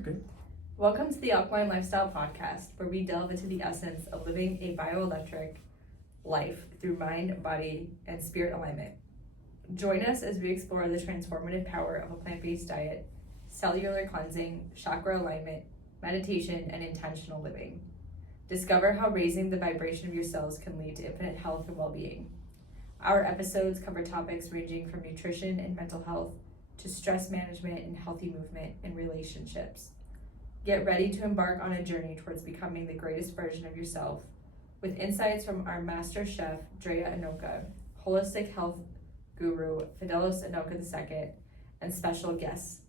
Okay. Welcome to the Alkalign Lifestyle podcast, where we delve into the essence of living a bioelectric life through mind, body, and spirit alignment. Join us as we explore the transformative power of a plant-based diet, cellular cleansing, chakra alignment, meditation, and intentional living. Discover how raising the vibration of your cells can lead to infinite health and well-being. Our episodes cover topics ranging from nutrition and mental health to stress management and healthy movement and relationships. Get ready to embark on a journey towards becoming the greatest version of yourself with insights from our master chef, Drea Anoka, holistic health guru, Fidelis Anoka II, and special guests.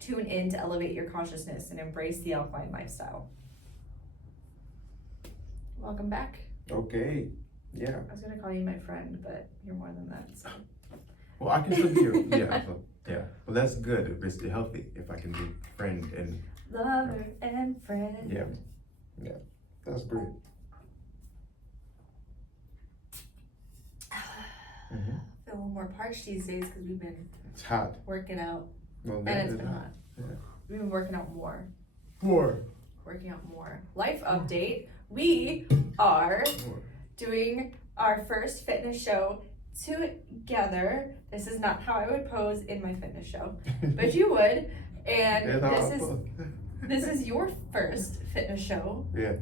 Tune in to elevate your consciousness and embrace the alkalign lifestyle. Welcome back. Okay. Yeah. I was going to call you my friend, but you're more than that. So. Well, I can still be your, yeah. Well, that's good. It's healthy if I can be friend and lover and friend. Yeah. That's great. I feel a little more parched these days because we've been It's hot. working out. Well, And it's been hot. Yeah. We've been working out more. Working out more. Life update. We are doing our first fitness show together. This is not how I would pose in my fitness show, but you would. And this is your first fitness show. Yeah.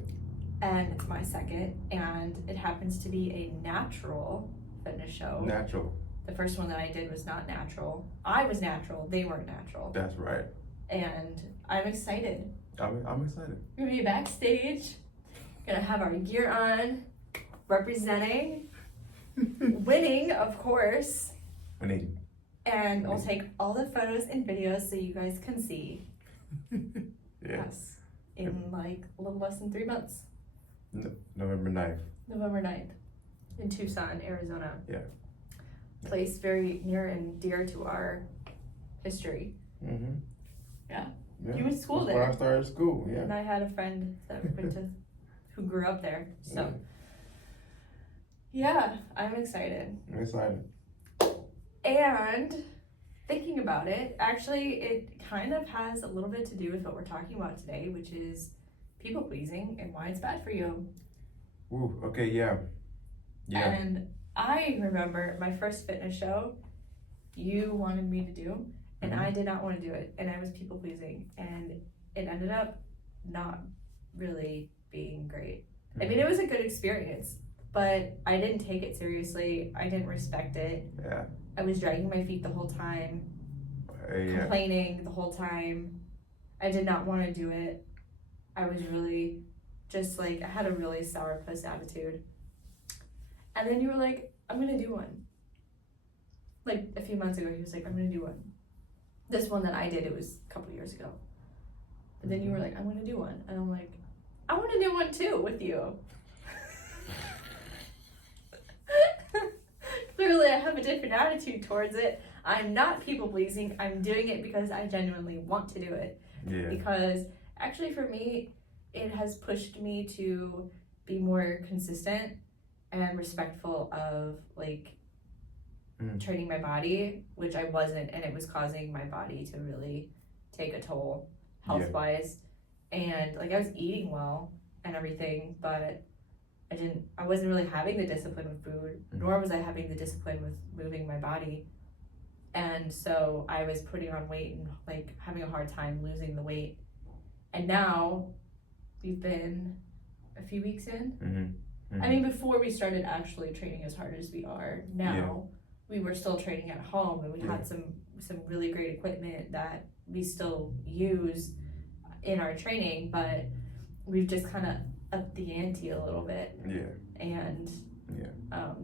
And it's my second. And it happens to be a natural fitness show. Natural. The first one that I did was not natural. I was natural. They weren't natural. That's right. And I'm excited. I'm excited. We're gonna be backstage. Gonna have our gear on, representing, winning, of course. Winning. And we'll take all the photos and videos so you guys can see us in like a little less than 3 months. November 9th. November 9th in Tucson, Arizona. Yeah. Place very near and dear to our history. Mm-hmm. Yeah. You went to school there. Where I started school, yeah. And I had a friend that went to, who grew up there. So, yeah, I'm excited. I'm excited. And thinking about it, actually, it kind of has a little bit to do with what we're talking about today, which is people pleasing and why it's bad for you. Ooh, okay, yeah. Yeah. And I remember my first fitness show you wanted me to do, and I did not want to do it, and I was people pleasing, and it ended up not really being great. I mean, it was a good experience, but I didn't take it seriously. I didn't respect it. Yeah. I was dragging my feet the whole time, complaining the whole time. I did not want to do it. I was really just like, I had a really sourpuss attitude. And then you were like, I'm going to do one. Like a few months ago, he was like, I'm going to do one. This one that I did, it was a couple years ago. But then you were like, I'm going to do one. And I'm like, I want to do one too with you. Clearly, I have a different attitude towards it. I'm not people pleasing. I'm doing it because I genuinely want to do it. Yeah. Because actually, for me, it has pushed me to be more consistent and respectful of like training my body, which I wasn't, and it was causing my body to really take a toll health-wise. And like I was eating well and everything, but I wasn't really having the discipline with food, nor was I having the discipline with moving my body. And so I was putting on weight and like having a hard time losing the weight. And now we've been a few weeks in. I mean, before we started actually training as hard as we are now, we were still training at home, and we had some really great equipment that we still use in our training, but we've just kind of upped the ante a little bit. And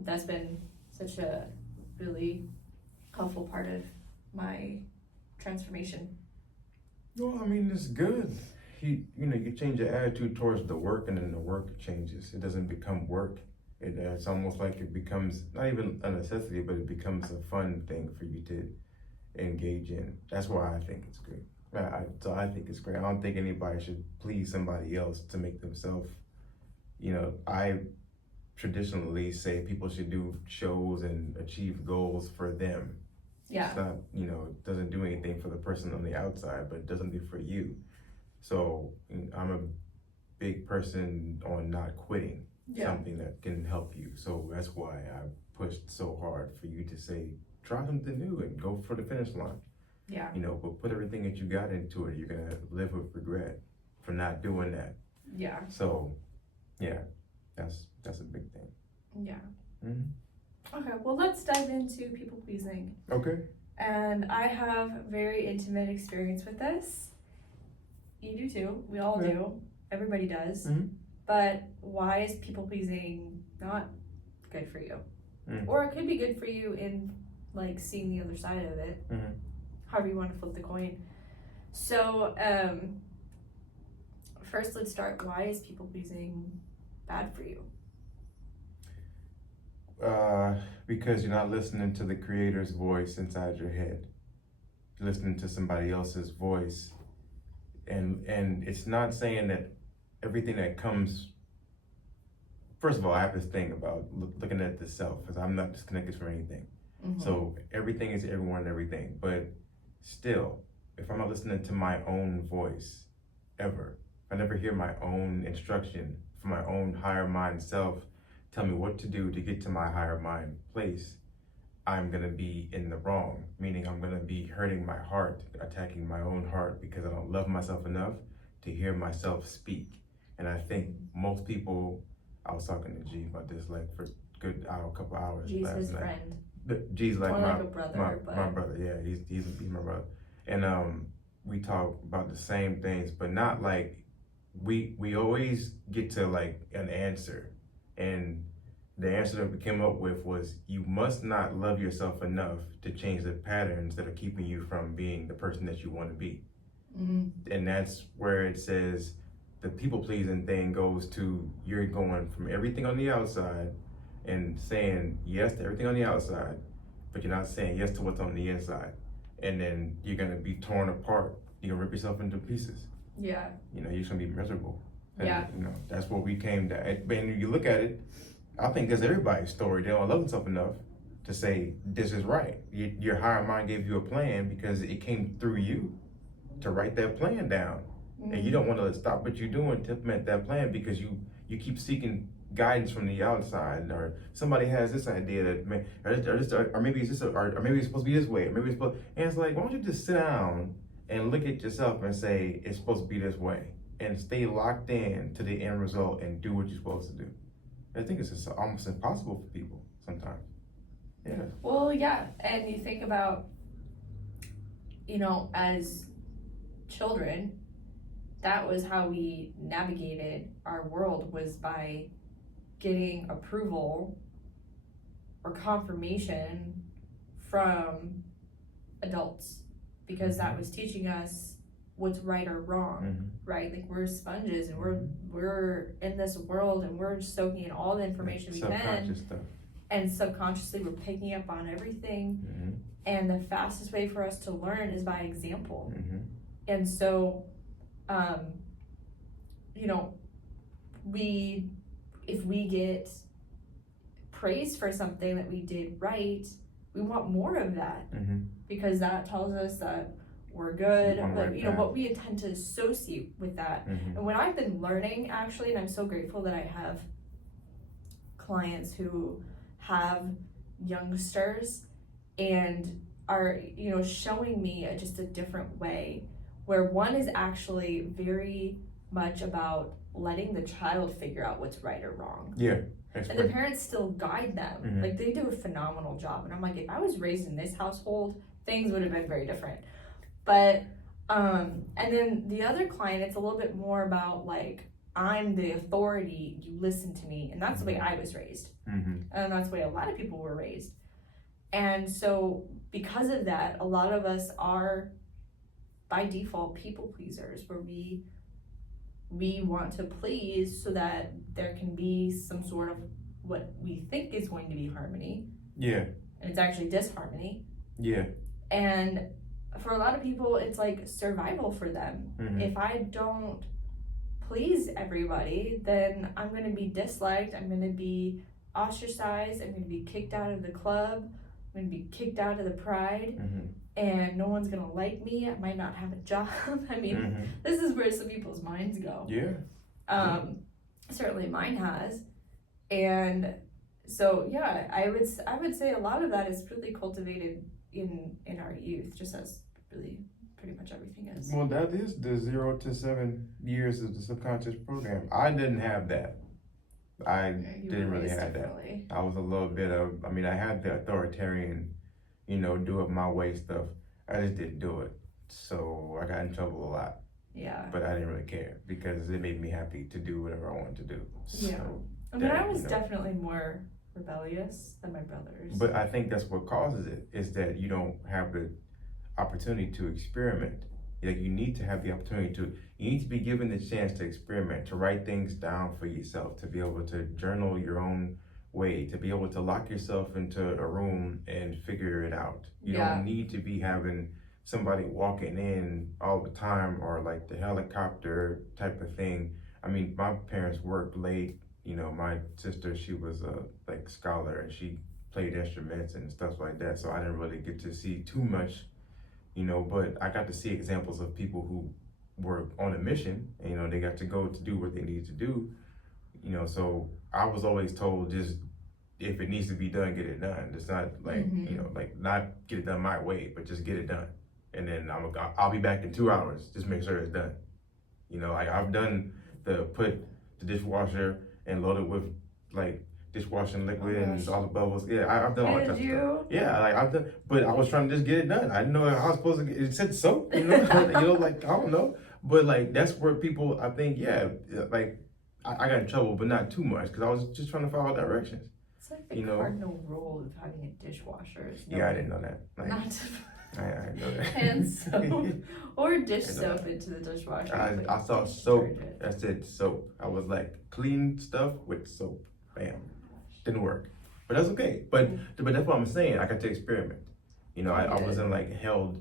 that's been such a really helpful part of my transformation. Well, I mean, it's good. You change your attitude towards the work, and then the work changes. It doesn't become work. It's almost like it becomes not even a necessity, but it becomes a fun thing for you to engage in. That's why I think it's great. So I think it's great. I don't think anybody should please somebody else to make themselves. I traditionally say people should do shows and achieve goals for them. Yeah. It's not, it doesn't do anything for the person on the outside, but it doesn't do for you. So I'm a big person on not quitting something that can help you. So that's why I pushed so hard for you to say, try something new and go for the finish line. Yeah. You know, but put everything that you got into it. You're gonna live with regret for not doing that. Yeah. So, yeah, that's a big thing. Yeah. Mm-hmm. Okay, well, let's dive into people pleasing. Okay. And I have very intimate experience with this. You do too. We all do. Everybody does. Mm-hmm. But why is people pleasing not good for you? Or it could be good for you in like seeing the other side of it. However you want to flip the coin. So, first let's start. Why is people pleasing bad for you? Because you're not listening to the creator's voice inside your head. You're listening to somebody else's voice. And it's not saying that everything that comes, first of all, I have this thing about looking at the self, because I'm not disconnected from anything. So everything is everyone and everything. But still, if I'm not listening to my own voice, ever, if I never hear my own instruction from my own higher mind self, tell me what to do to get to my higher mind place, I'm gonna be in the wrong, meaning I'm gonna be hurting my heart, attacking my own heart, because I don't love myself enough to hear myself speak. And I think most people, I was talking to G about this like for a good hour, couple hours G's last his night. friend. G's like More like a brother, my brother, yeah, he's my brother. And we talk about the same things, but not like, we always get to like an answer. And the answer that we came up with was, you must not love yourself enough to change the patterns that are keeping you from being the person that you want to be. And that's where it says the people pleasing thing goes to, you're going from everything on the outside and saying yes to everything on the outside, but you're not saying yes to what's on the inside. And then you're gonna be torn apart. You're gonna rip yourself into pieces. Yeah. You know, you're just gonna be miserable. And, Yeah. you know, that's what we came to. But when you look at it, I think that's everybody's story. They don't love themselves enough to say, this is right. Your higher mind gave you a plan because it came through you to write that plan down. And you don't want to stop what you're doing to implement that plan because you keep seeking guidance from the outside, or somebody has this idea that, or maybe it's or maybe it's supposed to be this way, or maybe it's supposed, and it's like, why don't you just sit down and look at yourself and say, it's supposed to be this way, and stay locked in to the end result and do what you're supposed to do. I think it's just almost impossible for people sometimes. Yeah. Well, yeah, and you think about, you know, as children, that was how we navigated our world, was by getting approval or confirmation from adults, because that was teaching us what's right or wrong, right? Like, we're sponges, and we're in this world, and we're soaking in all the information we can, stuff. And subconsciously we're picking up on everything. And the fastest way for us to learn is by example. And so, you know, if we get praise for something that we did right, we want more of that, because that tells us that we're good, but you know, what we tend to associate with that. And what I've been learning, actually, and I'm so grateful that I have clients who have youngsters and are, you know, showing me just a different way, where one is actually very much about letting the child figure out what's right or wrong. Yeah. And the parents still guide them. Like, they do a phenomenal job. And I'm like, if I was raised in this household, things would have been very different. But, and then the other client, it's a little bit more about like, I'm the authority, you listen to me. And that's the way I was raised. And that's the way a lot of people were raised. And so because of that, a lot of us are by default people pleasers, where we want to please so that there can be some sort of what we think is going to be harmony. Yeah. And it's actually disharmony. Yeah. And for a lot of people, it's like survival for them. If I don't please everybody, then I'm going to be disliked, I'm going to be ostracized, I'm going to be kicked out of the club, I'm gonna be kicked out of the pride, and no one's gonna like me. I might not have a job. I mean, this is where some people's minds go. Yeah. Certainly mine has, and so yeah, I would say a lot of that is really cultivated in our youth, just as really pretty much everything is. Well, that is the 0 to 7 years of the subconscious program. I didn't have that. I didn't really have that. I was a little bit of, I mean, I had the authoritarian, do it my way stuff. I just didn't do it. So I got in trouble a lot. Yeah. But I didn't really care because it made me happy to do whatever I wanted to do. Yeah. So I mean, I was definitely more rebellious than my brothers. But I think that's what causes it, is that you don't have the opportunity to experiment. Like, you need to have the opportunity you need to be given the chance to experiment, to write things down for yourself, to be able to journal your own way, to be able to lock yourself into a room and figure it out. You don't need to be having somebody walking in all the time, or like the helicopter type of thing. I mean, my parents worked late. My sister, she was a scholar, and she played instruments and stuff like that. So I didn't really get to see too much, but I got to see examples of people who were on a mission, and they got to go to do what they needed to do. So I was always told, just if it needs to be done, get it done. It's not like, not get it done my way, but just get it done. And then I'll be back in 2 hours. Just make sure it's done. I've done put the dishwasher and load it with dishwashing liquid and all the bubbles. Yeah, I've done all that stuff. Yeah, I've done, but I was trying to just get it done. I didn't know how I was supposed to it said soap, I don't know. But that's where people, I think, I got in trouble, but not too much, because I was just trying to follow directions. It's like the cardinal rule of having a dishwasher. Yeah, I didn't know that. Not to I know that. hand soap or dish soap into the dishwasher. I saw soap. I said soap. I was like, clean stuff with soap. Bam. Didn't work. But that's okay. But that's what I'm saying. I got to experiment. I wasn't held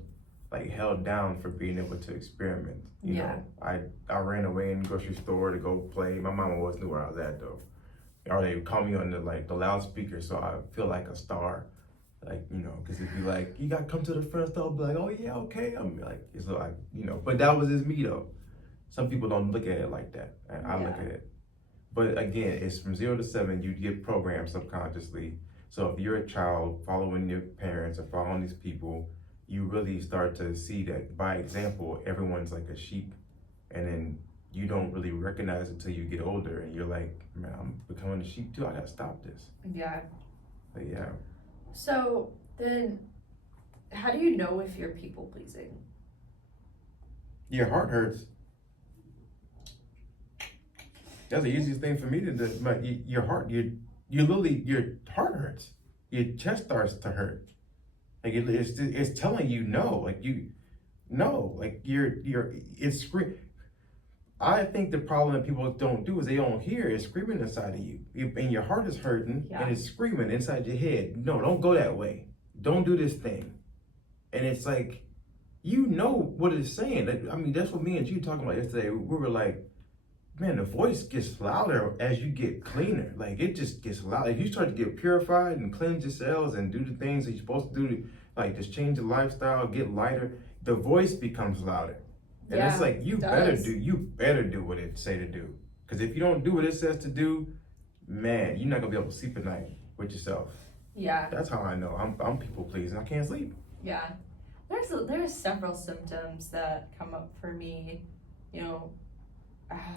down for being able to experiment. You know, I ran away in the grocery store to go play. My mom always knew where I was at, though. Or they would call me on the loudspeaker, so I feel like a star. Because it'd be like, you gotta come to the front store, be like, oh yeah, okay. I'm like, it's like, but that was just me, though. Some people don't look at it like that. I look at it. But again, it's from 0 to 7, you get programmed subconsciously. So if you're a child following your parents or following these people, you really start to see that by example, everyone's like a sheep. And then you don't really recognize it until you get older, and you're like, man, I'm becoming a sheep too. I gotta stop this. Yeah. But yeah. So then, how do you know if you're people pleasing? Your heart hurts. That's the easiest thing for me to do. But your heart, your heart hurts. Your chest starts to hurt. It's telling you no. It's screaming. I think the problem that people don't do is they don't hear it's screaming inside of you. And your heart is hurting and it's screaming inside your head. No, don't go that way. Don't do this thing. And it's like, what it's saying. That's what me and you talking about yesterday. We were like, man, the voice gets louder as you get cleaner. It just gets louder. If you start to get purified and cleanse your cells and do the things that you're supposed to do, just change your lifestyle, get lighter, the voice becomes louder. And it's like, you better do what it say to do. Because if you don't do what it says to do, man, you're not gonna be able to sleep at night with yourself. Yeah. That's how I know I'm people pleasing. I can't sleep. Yeah. There's several symptoms that come up for me.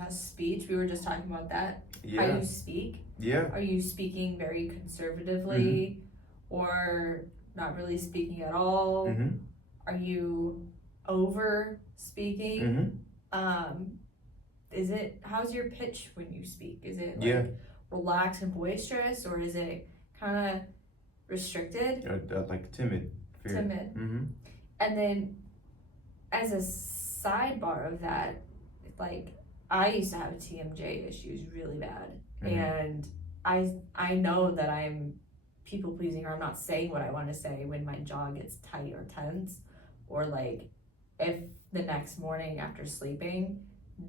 Speech. We were just talking about that. Yeah. How you speak. Yeah. Are you speaking very conservatively, or not really speaking at all? Mm-hmm. Are you over speaking? How's your pitch when you speak? Is it relaxed and boisterous, or is it kind of restricted? Timid. Timid. Mm-hmm. And then as a sidebar of that, I used to have TMJ issues really bad, and I know that I'm people pleasing, or I'm not saying what I want to say when my jaw gets tight or tense, or if the next morning after sleeping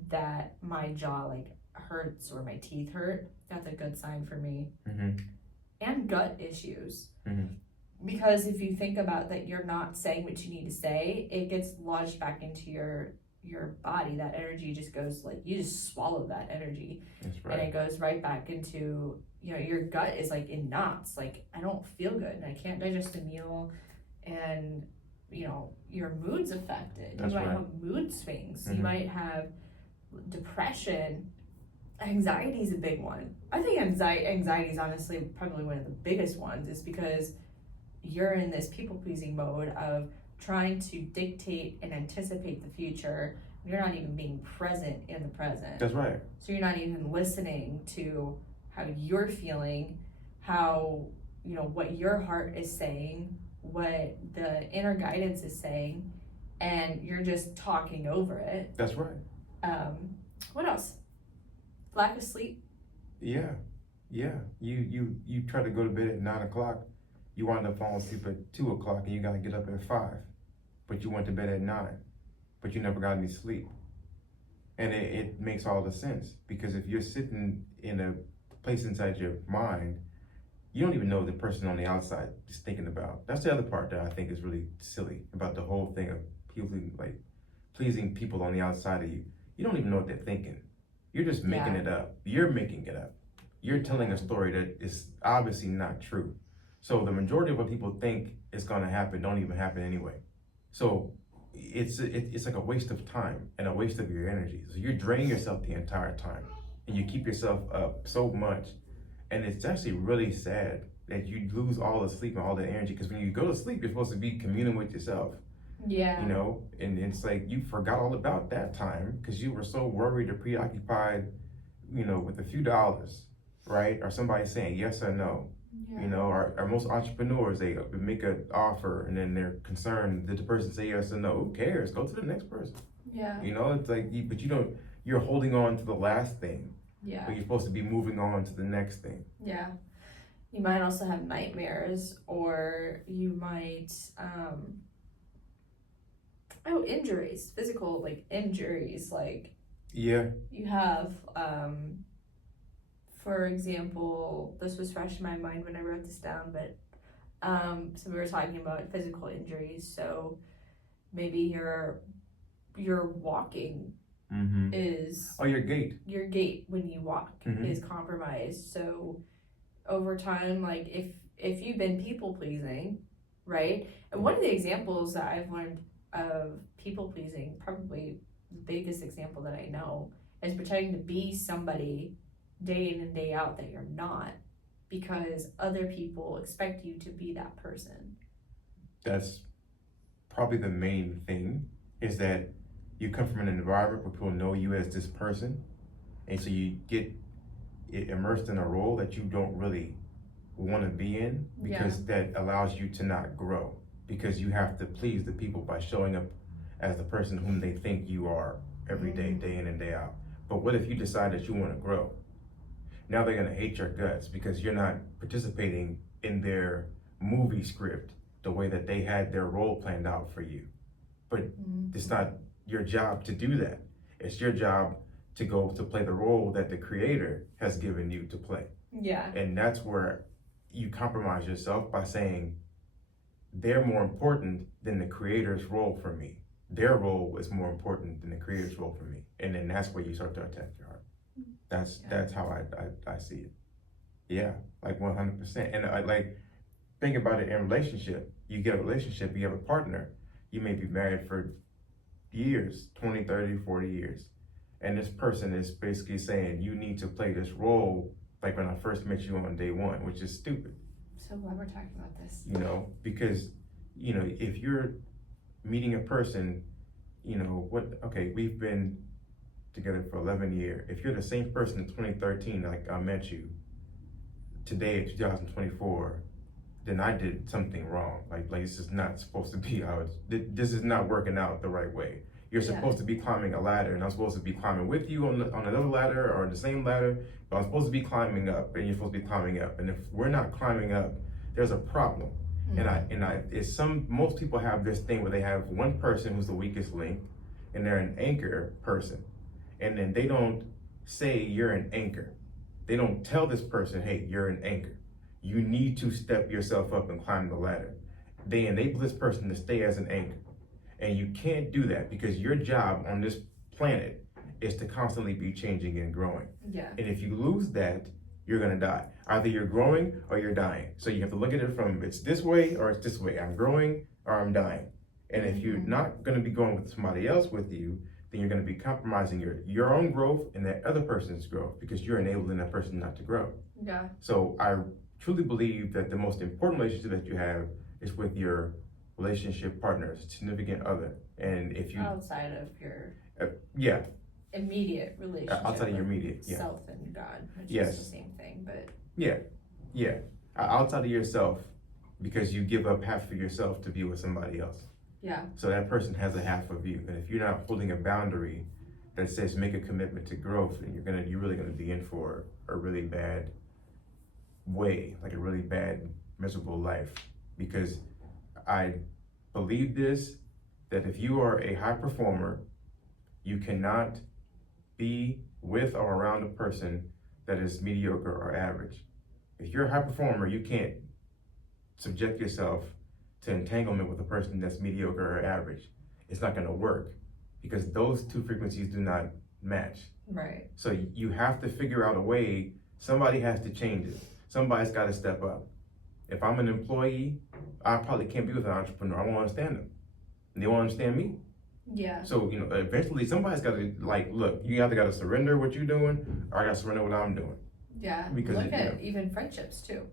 that my jaw hurts or my teeth hurt, that's a good sign for me. And gut issues. because if you think about that, you're not saying what you need to say, it gets lodged back into your body. That energy just goes like, you just swallow that energy. That's right. And it goes right back into, you know, your gut is like in knots, like I don't feel good and I can't digest a meal, and you know, your mood's affected. That's you might right. have mood swings. You might have depression. Anxiety is a big one. I think anxiety is honestly probably one of the biggest ones, is because you're in this people-pleasing mode of trying to dictate and anticipate the future. You're not even being present in the present. That's right. So you're not even listening to how you're feeling, how, you know, what your heart is saying, what the inner guidance is saying, and you're just talking over it. That's right. What else? Lack of sleep. Yeah. You try to go to bed at 9 o'clock. You wind up falling asleep at 2 o'clock, and you gotta get up at 5. But you went to bed at 9, but you never got any sleep. And it makes all the sense, because if you're sitting in a place inside your mind, you don't even know the person on the outside is thinking about. That's the other part that I think is really silly about the whole thing of people, like pleasing people on the outside of you. You don't even know what they're thinking. You're just making it up. You're making it up. You're telling a story that is obviously not true. So the majority of what people think is going to happen don't even happen anyway. So it's like a waste of time and a waste of your energy. So you're draining yourself the entire time, and you keep yourself up so much. And it's actually really sad that you lose all the sleep and all the energy, because when you go to sleep, you're supposed to be communing with yourself. Yeah. You know, and it's like you forgot all about that time because you were so worried or preoccupied, you know, with a few dollars, right? Or somebody saying yes or no. Yeah. You know, or most entrepreneurs, they make an offer and then they're concerned that the person say yes or no. Who cares? Go to the next person. Yeah. You know, it's like, but you don't, you're holding on to the last thing. Yeah. But you're supposed to be moving on to the next thing. Yeah. You might also have nightmares, or you might, injuries, physical, like injuries, like. Yeah. You have, for example, this was fresh in my mind when I wrote this down, but so we were talking about physical injuries. So maybe your walking is your gait. Your gait when you walk is compromised. So over time, like if you've been people pleasing, right? And one of the examples that I've learned of people pleasing, probably the biggest example that I know, is pretending to be somebody day in and day out that you're not, because other people expect you to be that person. That's probably the main thing, is that you come from an environment where people know you as this person, and so you get immersed in a role that you don't really want to be in, because that allows you to not grow, because you have to please the people by showing up as the person whom they think you are every day, day in and day out. But what if you decide that you want to grow? Now they're going to hate your guts because you're not participating in their movie script the way that they had their role planned out for you. But it's not your job to do that. It's your job to go to play the role that the creator has given you to play. Yeah. And that's where you compromise yourself by saying, they're more important than the creator's role for me. Their role is more important than the creator's role for me. And then that's where you start to attack your heart. That's how I see it. Yeah, like 100%. And I like, think about it in relationship. You get a relationship, you have a partner. You may be married for years, 20, 30, 40 years. And this person is basically saying, you need to play this role like when I first met you on day one, which is stupid. So glad we're talking about this. You know, because, you know, if you're meeting a person, you know, we've been together for 11 years. If you're the same person in 2013, like I met you, today in 2024, then I did something wrong. Like this is not supposed to be how this is not working out the right way. You're supposed to be climbing a ladder, and I'm supposed to be climbing with you on another ladder or the same ladder, but I'm supposed to be climbing up, and you're supposed to be climbing up. And if we're not climbing up, there's a problem. Most people have this thing where they have one person who's the weakest link, and they're an anchor person, and then they don't say you're an anchor. They don't tell this person, hey, you're an anchor. you need to step yourself up and climb the ladder. They enable this person to stay as an anchor. And you can't do that because your job on this planet is to constantly be changing and growing. Yeah. And if you lose that, you're gonna die. Either you're growing or you're dying. So you have to look at it from it's this way or it's this way. I'm growing or I'm dying. And if you're not gonna be going with somebody else with you, then you're gonna be compromising your own growth and that other person's growth because you're enabling that person not to grow. Yeah. So I truly believe that the most important relationship that you have is with your relationship partner, significant other. And if you outside of your immediate relationship, outside of your immediate self and God, which is the same thing, but outside of yourself, because you give up half of yourself to be with somebody else. Yeah. So that person has a half of you, and if you're not holding a boundary that says make a commitment to growth, then you're really gonna be in for a really bad way, like a really bad, miserable life. Because I believe this, that if you are a high performer, you cannot be with or around a person that is mediocre or average. If you're a high performer, you can't subject yourself to entanglement with a person that's mediocre or average. It's not gonna work because those two frequencies do not match. Right. So you have to figure out a way, somebody has to change it. Somebody's gotta step up. If I'm an employee, I probably can't be with an entrepreneur. I won't understand them. And they won't understand me. Yeah. So, eventually somebody's gotta look, you either gotta surrender what you're doing or I gotta surrender what I'm doing. Yeah. Because look at even friendships too.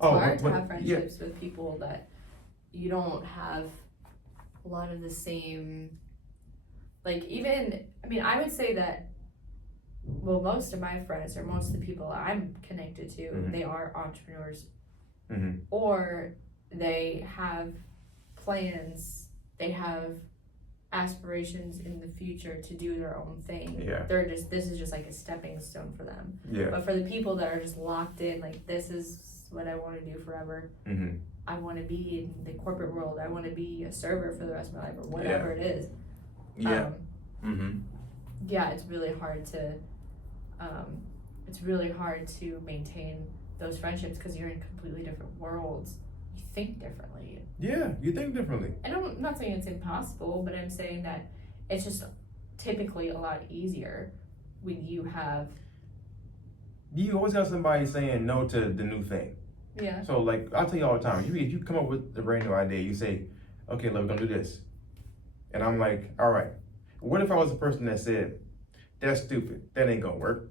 It's hard to have friendships with people that you don't have a lot of the same, I would say that, well, most of my friends or most of the people I'm connected to, they are entrepreneurs or they have plans, they have aspirations in the future to do their own thing. Yeah. This is just like a stepping stone for them. Yeah. But for the people that are just locked in, this is what I want to do forever. I want to be in the corporate world. I want to be a server for the rest of my life or whatever it is. Yeah. Yeah, it's really hard to maintain those friendships because you're in completely different worlds. You think differently. Yeah, you think differently. I'm not saying it's impossible, but I'm saying that it's just typically a lot easier when you always got somebody saying no to the new thing. Yeah. So I'll tell you all the time, if you come up with a brand new idea, you say, okay, look, we're gonna do this. And I'm like, all right, what if I was the person that said, that's stupid, that ain't gonna work,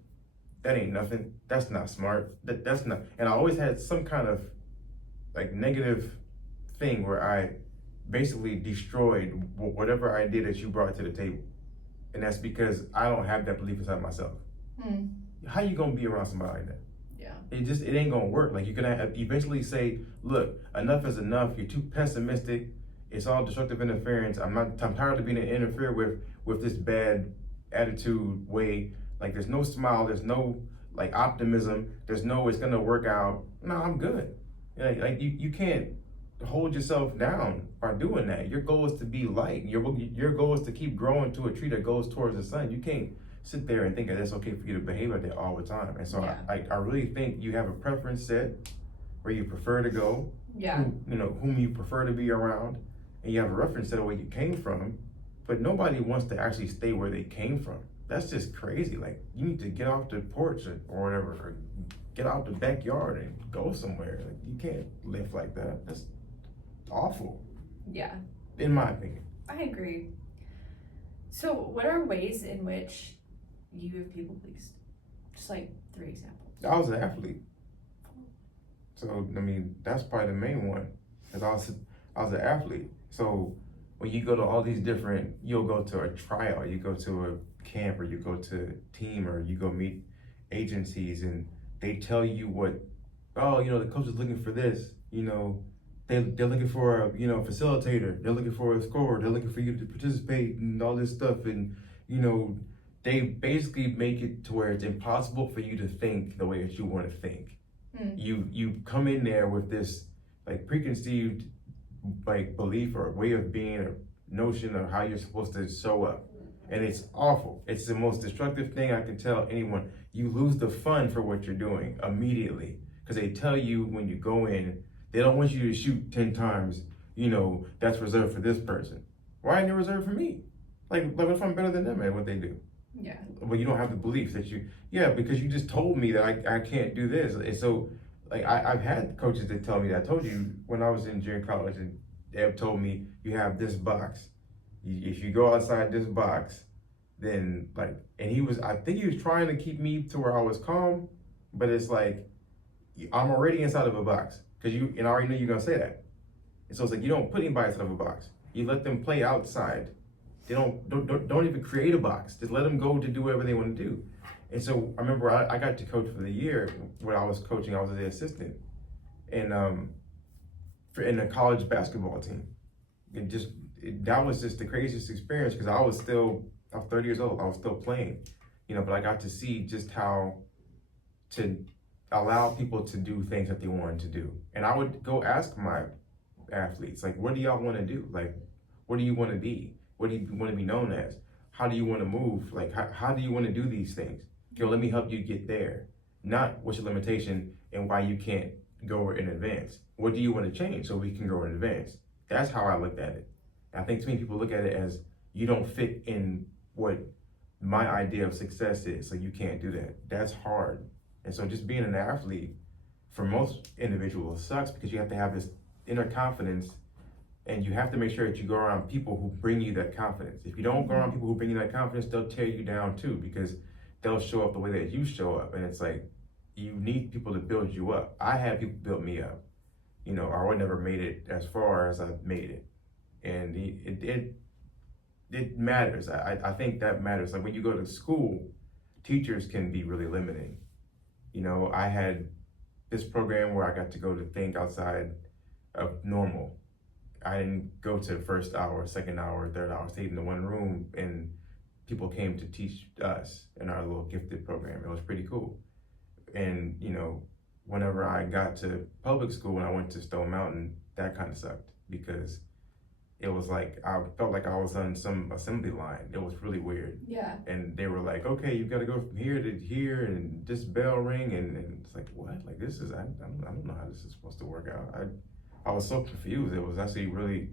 that ain't nothing, that's not smart, that's not, and I always had some kind of negative thing where I basically destroyed whatever idea that you brought to the table. And that's because I don't have that belief inside myself. How you gonna be around somebody like that? Yeah. It ain't gonna work. You're gonna eventually say, look, enough is enough, you're too pessimistic, it's all destructive interference, I'm tired of being interfered with this bad attitude way. There's no smile, there's no optimism, there's no it's gonna work out. No, I'm good. You can't hold yourself down by doing that. Your goal is to be light. Your goal is to keep growing to a tree that goes towards the sun. You can't sit there and think that it's okay for you to behave like that all the time. And so I really think you have a preference set where you prefer to go, whom you prefer to be around, and you have a reference set of where you came from, but nobody wants to actually stay where they came from. That's just crazy. You need to get off the porch or whatever, or get out the backyard and go somewhere. You can't live like that. That's awful. Yeah. In my opinion. I agree. So what are ways in which you have people pleased? Just 3 examples. I was an athlete. So, that's probably the main one. Because I was an athlete. So when you go to all these different, you'll go to a tryout, you go to a camp, or you go to a team, or you go meet agencies, and they tell you the coach is looking for this, they're looking for a, facilitator, they're looking for a scorer, they're looking for you to participate and all this stuff. And, they basically make it to where it's impossible for you to think the way that you want to think. You come in there with this preconceived belief or way of being or notion of how you're supposed to show up. And it's awful. It's the most destructive thing I can tell anyone. You lose the fun for what you're doing immediately because they tell you when you go in, they don't want you to shoot 10 times, that's reserved for this person. Why ain't it reserved for me? Like what if I'm better than them at what they do? Yeah. But you don't have the belief that because you just told me that I can't do this. And so, like, I've had coaches that tell me that. I told you when I was in junior college, and they have told me, you have this box. If you go outside this box, then, like, and I think he was trying to keep me to where I was calm, but it's like, I'm already inside of a box, and I already know you're gonna say that. And so it's like, you don't put anybody inside of a box. You let them play outside. They don't even create a box. Just let them go to do whatever they want to do. And so I remember I got to coach for the year when I was coaching. I was the assistant, and in a college basketball team. That was just the craziest experience because I was 30 years old. I was still playing, but I got to see just how to allow people to do things that they wanted to do. And I would go ask my athletes, like, what do y'all want to do? Like, what do you want to be? What do you want to be known as? How do you want to move? Like, how do you want to do these things? Let me help you get there. Not what's your limitation and why you can't go in advance. What do you want to change so we can go in advance? That's how I looked at it. I think too many people look at it as you don't fit in what my idea of success is, so you can't do that. That's hard. And so just being an athlete, for most individuals, sucks because you have to have this inner confidence, and you have to make sure that you go around people who bring you that confidence. If you don't go around people who bring you that confidence, they'll tear you down too, because they'll show up the way that you show up. And it's like, you need people to build you up. I had people build me up. I would never made it as far as I made it. And it matters. I think that matters. Like when you go to school, teachers can be really limiting. I had this program where I got to go to think outside of normal. I didn't go to the first hour, second hour, third hour, stayed in the one room, and people came to teach us in our little gifted program. It was pretty cool. And, whenever I got to public school and I went to Stone Mountain, that kind of sucked because it was like, I felt like I was on some assembly line. It was really weird. Yeah. And they were like, okay, you got to go from here to here and this bell ring. And it's like, what? Like, this is, I don't know how this is supposed to work out. I was so confused. It was actually really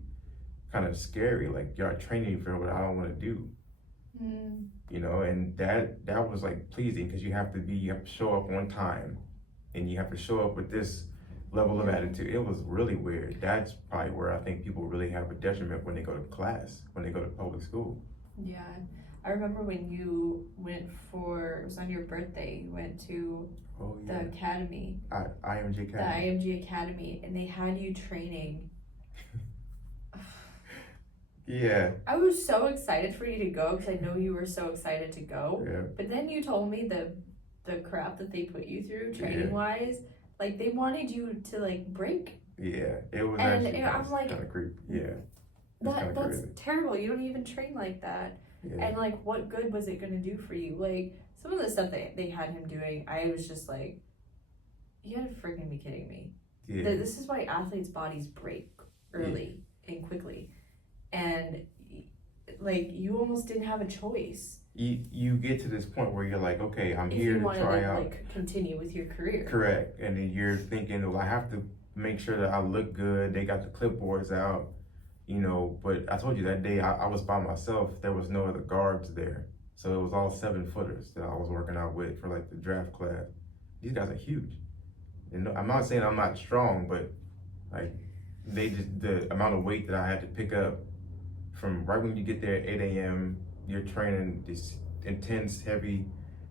kind of scary. Like, y'all training for what I don't want to do. Mm. And that was like pleasing because you have to show up on time and you have to show up with this level of attitude. It was really weird. That's probably where I think people really have a detriment when they go to class, when they go to public school. Yeah. I remember when you went it was on your birthday, you went to the academy. IMG Academy. The IMG Academy, and they had you training. Yeah. I was so excited for you to go because I know you were so excited to go. Yeah. But then you told me the crap that they put you through training wise, like they wanted you to like break. Yeah, it was I'm like, kind of creepy. Yeah. That's crazy. terrible. You don't even train like that. Yeah. And like, what good was it gonna do for you? Like some of the stuff that they had him doing, I was just like, you gotta freaking be kidding me. Yeah. This is why athletes' bodies break early and quickly. And like you almost didn't have a choice. You get to this point where you're like, okay, I'm if here you to wanted try out. Like continue with your career. Correct. And then you're thinking, well, I have to make sure that I look good. They got the clipboards out, but I told you that day I was by myself. There was no other guards there. So it was all 7-footers that I was working out with for like the draft class. These guys are huge. And I'm not saying I'm not strong, but like the amount of weight that I had to pick up from right when you get there at 8 a.m., you're training this intense, heavy,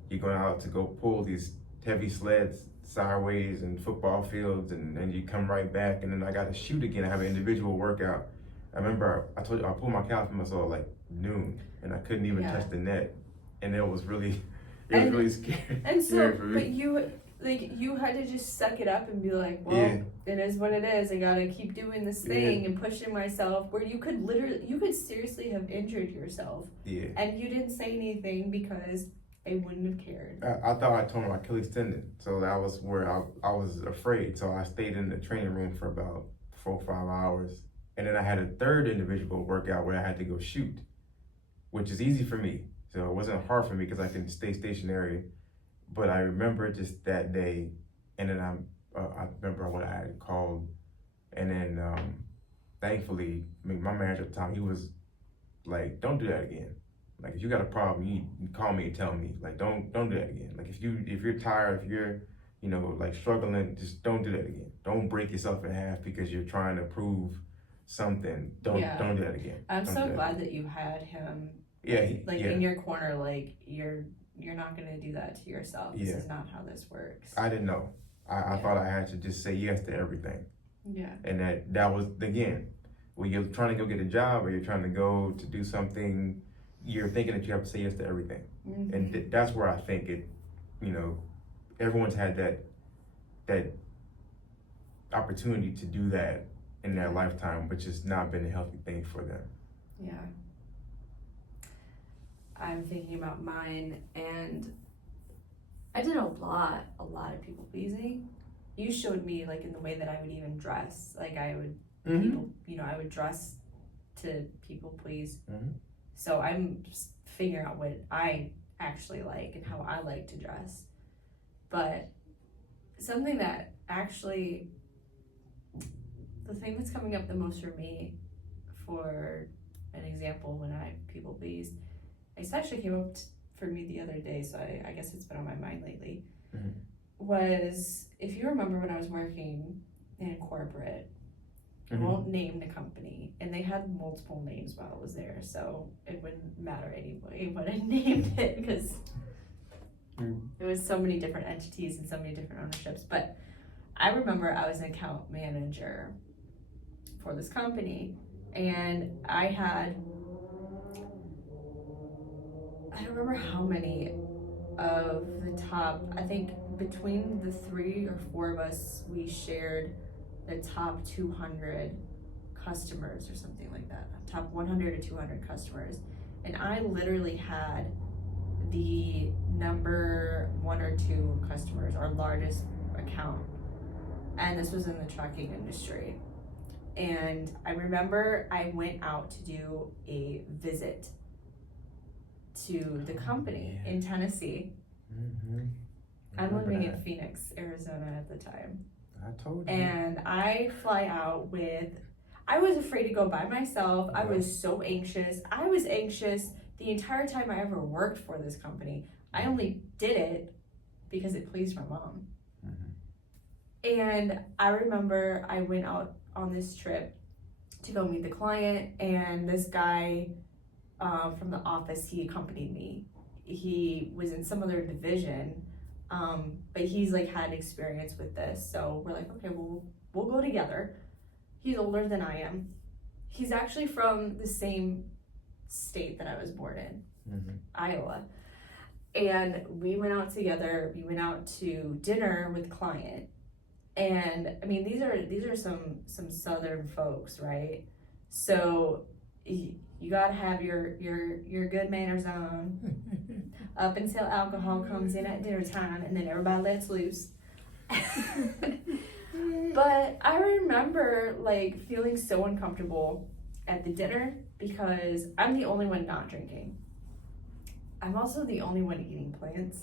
you're going out to go pull these heavy sleds sideways in football fields, and then you come right back, and then I got to shoot again. I have an individual workout. I remember I told you I pulled my calf muscle at like noon, and I couldn't even touch the net, and it was really scary. And so, but you had to just suck it up and be like, well, it is what it is. I gotta keep doing this thing and pushing myself. Where you could seriously have injured yourself. Yeah. And you didn't say anything because they wouldn't have cared. I thought I tore my Achilles tendon, so that was where I was afraid. So I stayed in the training room for about 4 or 5 hours, and then I had a third individual workout where I had to go shoot, which is easy for me. So it wasn't hard for me because I can stay stationary. But I remember just that day, and then I remember when I had called, and then thankfully, I mean, my manager at the time, he was like, "Don't do that again. Like, if you got a problem, you call me and tell me. Like, don't do that again. Like, if you're tired, if you're, you know, like struggling, just don't do that again. Don't break yourself in half because you're trying to prove something. Don't do that again." I'm Don't so do glad that you had him. Yeah, in your corner. Like you're not gonna do that to yourself. This is not how this works. I didn't know. I thought I had to just say yes to everything. Yeah. And that was, again, when you're trying to go get a job or you're trying to go to do something, you're thinking that you have to say yes to everything. Mm-hmm. And that's where I think it, you know, everyone's had that opportunity to do that in their lifetime, but just not been a healthy thing for them. Yeah. I'm thinking about mine, and I did a lot of people pleasing. You showed me, like, in the way that I would even dress. Like, I would, people, you know, I would dress to people please. Mm-hmm. So I'm just figuring out what I actually like and how I like to dress. But something that actually, the thing that's coming up the most for me, for an example, when I people pleased, it actually came up for me the other day, so I guess it's been on my mind lately, was, if you remember when I was working in corporate, I won't name the company, and they had multiple names while I was there, so it wouldn't matter anyway what I named it, because it was so many different entities and so many different ownerships. But I remember I was an account manager for this company, and I don't remember how many of the top, I think between the 3 or 4 of us, we shared the top 200 customers or something like that, top 100 or 200 customers. And I literally had the number 1 or 2 customers, our largest account. And this was in the trucking industry. And I remember I went out to do a visit to the company in Tennessee. I'm living in Phoenix, Arizona at the time. I told you. And I fly out I was afraid to go by myself. I was so anxious. I was anxious the entire time I ever worked for this company. I only did it because it pleased my mom. And I remember I went out on this trip to go meet the client, and this guy from the office, he accompanied me. He was in some other division, but he's like had experience with this, so we're like, okay, we'll go together. He's older than I am. He's actually from the same state that I was born in, Iowa. And we went out together. We went out to dinner with the client. And I mean, these are some southern folks, right? So you gotta have your good manners on up until alcohol comes in at dinner time, and then everybody lets loose. But I remember like feeling so uncomfortable at the dinner because I'm the only one not drinking. I'm also the only one eating plants,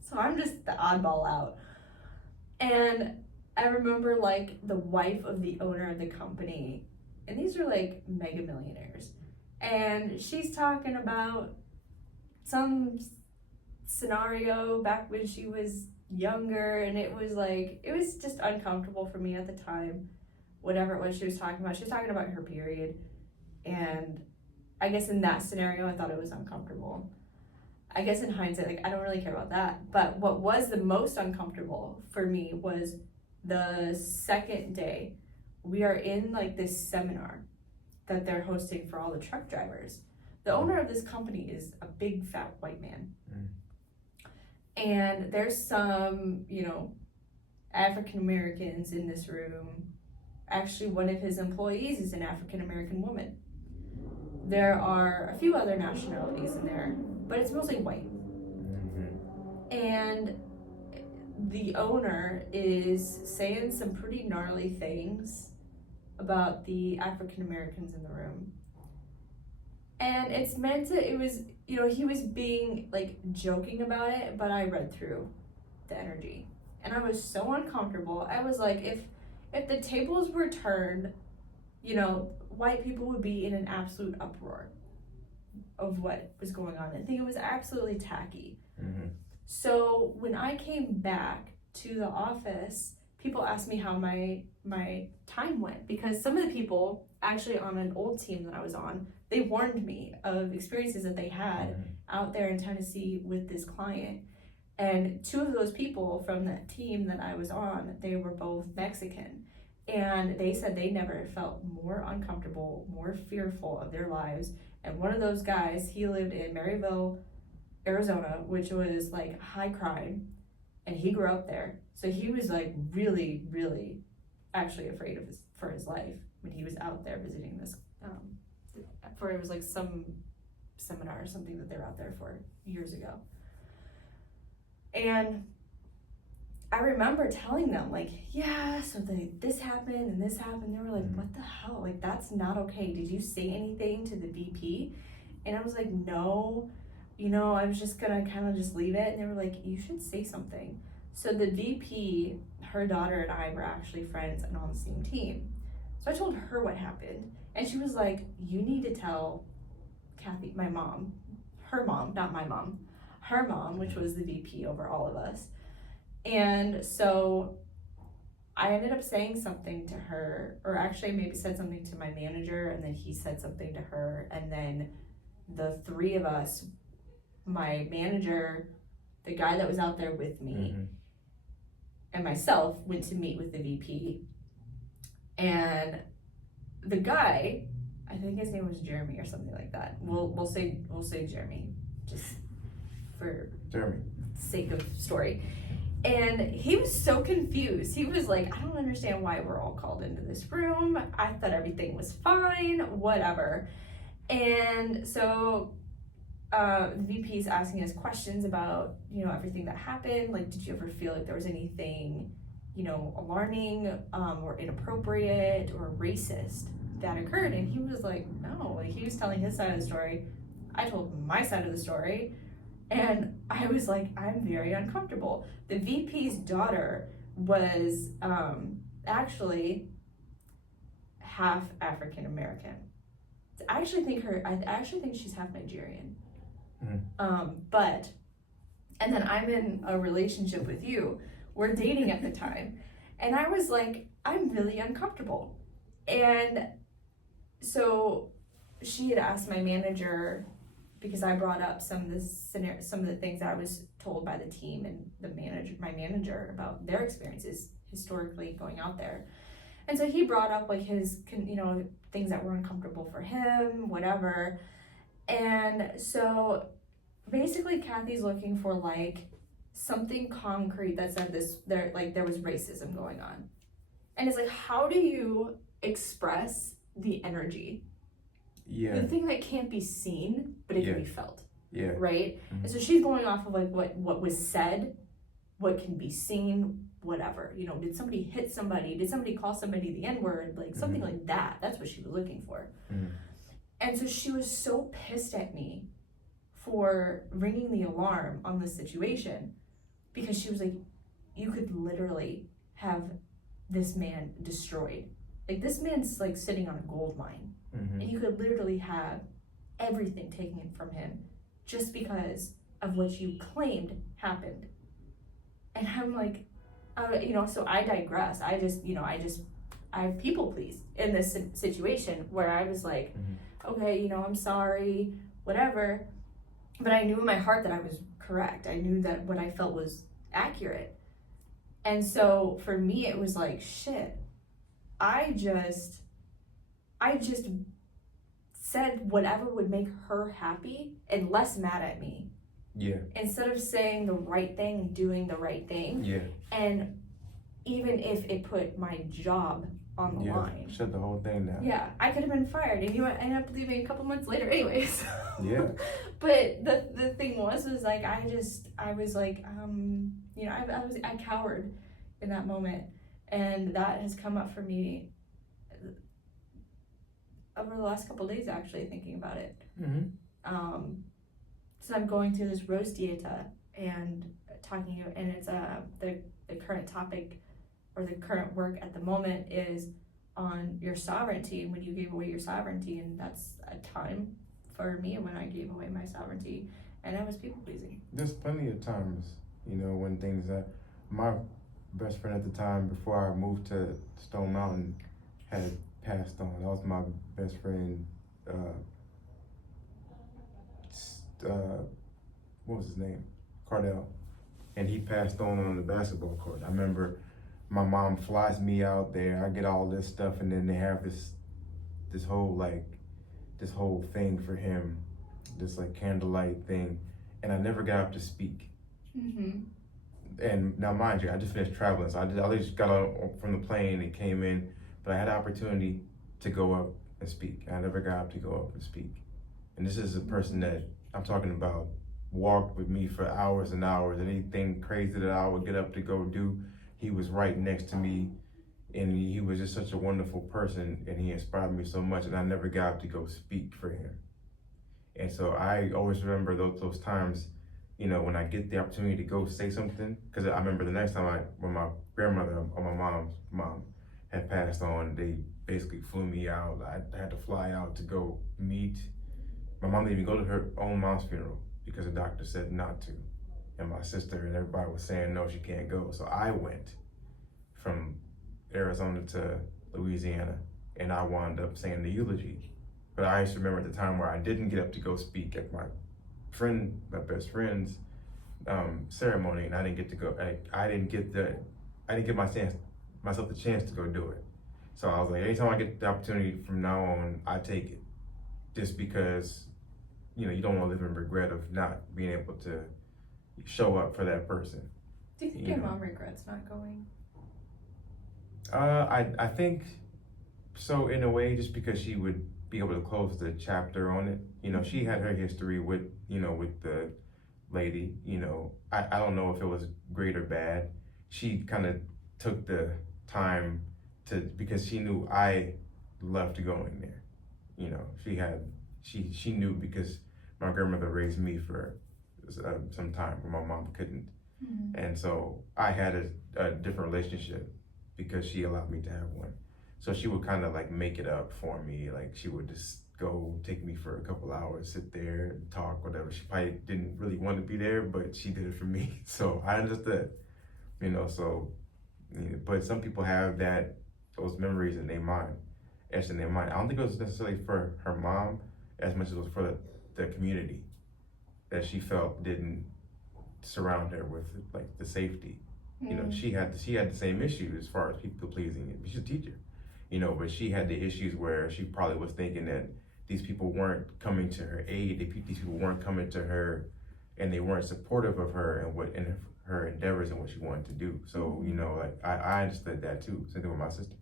so I'm just the oddball out. And I remember like the wife of the owner of the company, and these are like mega millionaires, and she's talking about some scenario back when she was younger, and it was just uncomfortable for me at the time. Whatever it was she was talking about her period, and I guess in that scenario I thought it was uncomfortable. I guess in hindsight, like, I don't really care about that. But what was the most uncomfortable for me was the second day. We are in like this seminar that they're hosting for all the truck drivers. The owner of this company is a big fat white man. And there's some, African Americans in this room. Actually, one of his employees is an African American woman. There are a few other nationalities in there, but it's mostly white. And the owner is saying some pretty gnarly things about the African Americans in the room. And he was being like joking about it, but I read through the energy. and I was so uncomfortable. I was like, if the tables were turned, you know, white people would be in an absolute uproar of what was going on. I think it was absolutely tacky. Mm-hmm. So when I came back to the office, people asked me how my time went, because some of the people actually on an old team that I was on, they warned me of experiences that they had out there in Tennessee with this client. And two of those people from that team that I was on, they were both Mexican. And they said they never felt more uncomfortable, more fearful of their lives. And one of those guys, he lived in Maryville, Arizona, which was like high crime. And he grew up there. So he was like really, really actually afraid of for his life when he was out there visiting this, for it was like some seminar or something that they were out there for years ago. And I remember telling them, like, yeah, so this happened and this happened. They were like, what the hell? Like, that's not okay. Did you say anything to the VP? And I was like, no, you know, I was just gonna kind of just leave it. And they were like, you should say something. So the VP, her daughter and I were actually friends and on the same team. So I told her what happened. And she was like, you need to tell Kathy, my mom, her mom, not my mom, her mom, which was the VP over all of us. And so I ended up saying something to her, or actually maybe said something to my manager, and then he said something to her. And then the three of us, my manager, the guy that was out there with me, and myself, went to meet with the VP. And the guy, I think his name was Jeremy or something like that. We'll say Jeremy, just for Jeremy sake of story. And he was so confused. He was like, I don't understand why we're all called into this room. I thought everything was fine, whatever. And so the VP is asking us questions about, you know, everything that happened. Like, did you ever feel like there was anything, you know, alarming or inappropriate or racist that occurred? And he was like, no. Like, he was telling his side of the story. I told my side of the story. And I was like, I'm very uncomfortable. The VP's daughter was actually half African American. I actually think she's half Nigerian. But, and then I'm in a relationship with you. We're dating at the time. And I was like, I'm really uncomfortable. And so she had asked my manager, because I brought up some of the things that I was told by the team and my manager about their experiences historically going out there. And so he brought up like his, you know, things that were uncomfortable for him, whatever. And so basically Kathy's looking for like something concrete that said there was racism going on. And it's like, how do you express the energy? Yeah. The thing that can't be seen, but it can be felt. Yeah. Right? And so she's going off of like what was said, what can be seen, whatever. You know, did somebody hit somebody? Did somebody call somebody the N-word? Like something like that. That's what she was looking for. And so she was so pissed at me for ringing the alarm on this situation, because she was like, you could literally have this man destroyed. Like, this man's like sitting on a gold mine. And you could literally have everything taken from him just because of what you claimed happened. And I'm like, you know, so I digress. I people pleased in this situation where I was like, okay, you know, I'm sorry, whatever. But I knew in my heart that I was correct. I knew that what I felt was accurate. And so for me, it was like, shit, I just said whatever would make her happy and less mad at me. Yeah. Instead of saying the right thing and doing the right thing. Yeah. And even if it put my job on the line. Shut the whole thing down. Yeah. I could have been fired, and you ended up leaving a couple months later anyways. Yeah. But the thing was like, I was like, you know, I cowered in that moment, and that has come up for me over the last couple of days, actually, thinking about it. So I'm going through this rose dieta, and talking, and it's the current topic or the current work at the moment is on your sovereignty, and when you gave away your sovereignty, and that's a time for me when I gave away my sovereignty, and I was people pleasing. There's plenty of times, when things that my best friend at the time before I moved to Stone Mountain had passed on. That was my best friend. What was his name? Cardell, and he passed on the basketball court. I remember my mom flies me out there. I get all this stuff, and then they have this whole thing for him, this like candlelight thing, and I never got up to speak. Mm-hmm. And now, mind you, I just finished traveling, so I just got out from the plane and came in, but I had the opportunity to go up and speak. I never got up to go up and speak. And this is a person that I'm talking about walked with me for hours and hours. Anything crazy that I would get up to go do, he was right next to me, and he was just such a wonderful person, and he inspired me so much, and I never got up to go speak for him. And so I always remember those times, when I get the opportunity to go say something, because I remember the next time when my grandmother or my mom's mom had passed on, they basically flew me out. I had to fly out to go meet. My mom didn't even go to her own mom's funeral because the doctor said not to. And my sister and everybody was saying, no, she can't go. So I went from Arizona to Louisiana, and I wound up saying the eulogy. But I used to remember at the time where I didn't get up to go speak at my best friend's ceremony, and I didn't get to go. I didn't give myself the chance to go do it. So I was like, anytime I get the opportunity from now on, I take it, just because you don't want to live in regret of not being able to show up for that person. Do you think your mom regrets not going? I think so, in a way, just because she would be able to close the chapter on it. She had her history with the lady. I don't know if it was great or bad. She kind of took the time because she knew I loved going there. She knew, because my grandmother raised me for some time when my mom couldn't. Mm-hmm. And so I had a different relationship because she allowed me to have one. So she would kind of like make it up for me. Like she would just go take me for a couple hours, sit there and talk, whatever. She probably didn't really want to be there, but she did it for me. So I understood, but some people have those memories in their mind, etched in their mind. I don't think it was necessarily for her mom as much as it was for the community that she felt didn't surround her with like the safety. Mm-hmm. She had the same issues as far as people pleasing. She's a teacher, but she had the issues where she probably was thinking that these people weren't coming to her aid. These people weren't coming to her, and they weren't supportive of her and her endeavors and what she wanted to do. So I understood that too. Same thing with my sister.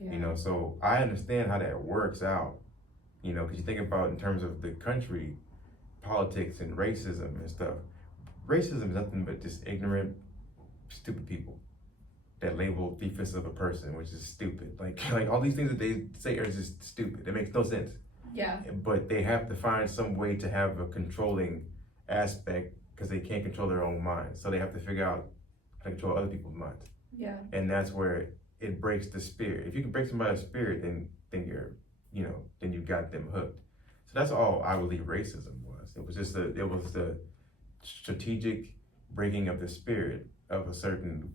Yeah. So I understand how that works out. Because you think about in terms of the country, politics and racism and stuff. Racism is nothing but just ignorant, stupid people that label defense of a person, which is stupid. Like all these things that they say are just stupid. It makes no sense. Yeah. But they have to find some way to have a controlling aspect because they can't control their own minds. So they have to figure out how to control other people's minds. Yeah. And that's where it breaks the spirit. If you can break somebody's spirit, then you're, then you got them hooked. So that's all I believe racism was. It was just the strategic breaking of the spirit of a certain,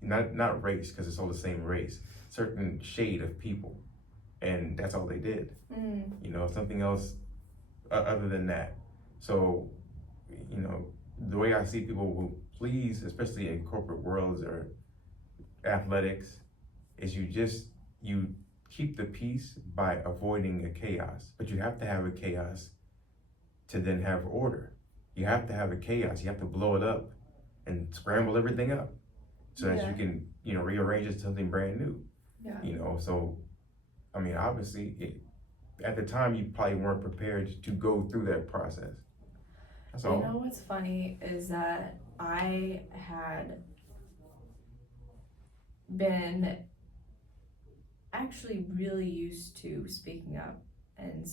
not race, because it's all the same race, certain shade of people. And that's all they did. Something else other than that. So, the way I see people who please, especially in corporate worlds or athletics, is you keep the peace by avoiding a chaos. But you have to have a chaos to then have order. You have to have a chaos. You have to blow it up and scramble everything up so that you can, rearrange it to something brand new. Yeah. So, obviously, at the time, you probably weren't prepared to go through that process. That's all. What's funny is that I had been actually really used to speaking up and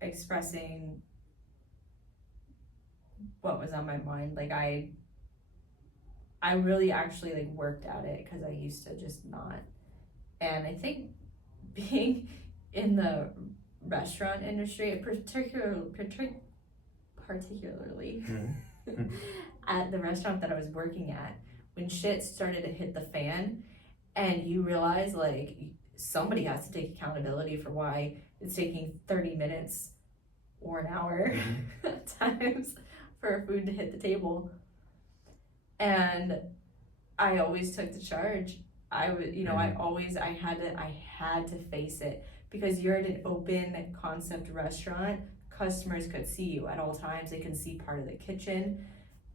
expressing what was on my mind. Like I I really actually like worked at it because I used to just not. And I think being in the restaurant industry, particularly at the restaurant that I was working at, when shit started to hit the fan and you realize like somebody has to take accountability for why it's taking 30 minutes or an hour times for food to hit the table. And I always took the charge. I would, you know, I had to face it, because you're at an open concept restaurant. Customers could see you at all times. They can see part of the kitchen.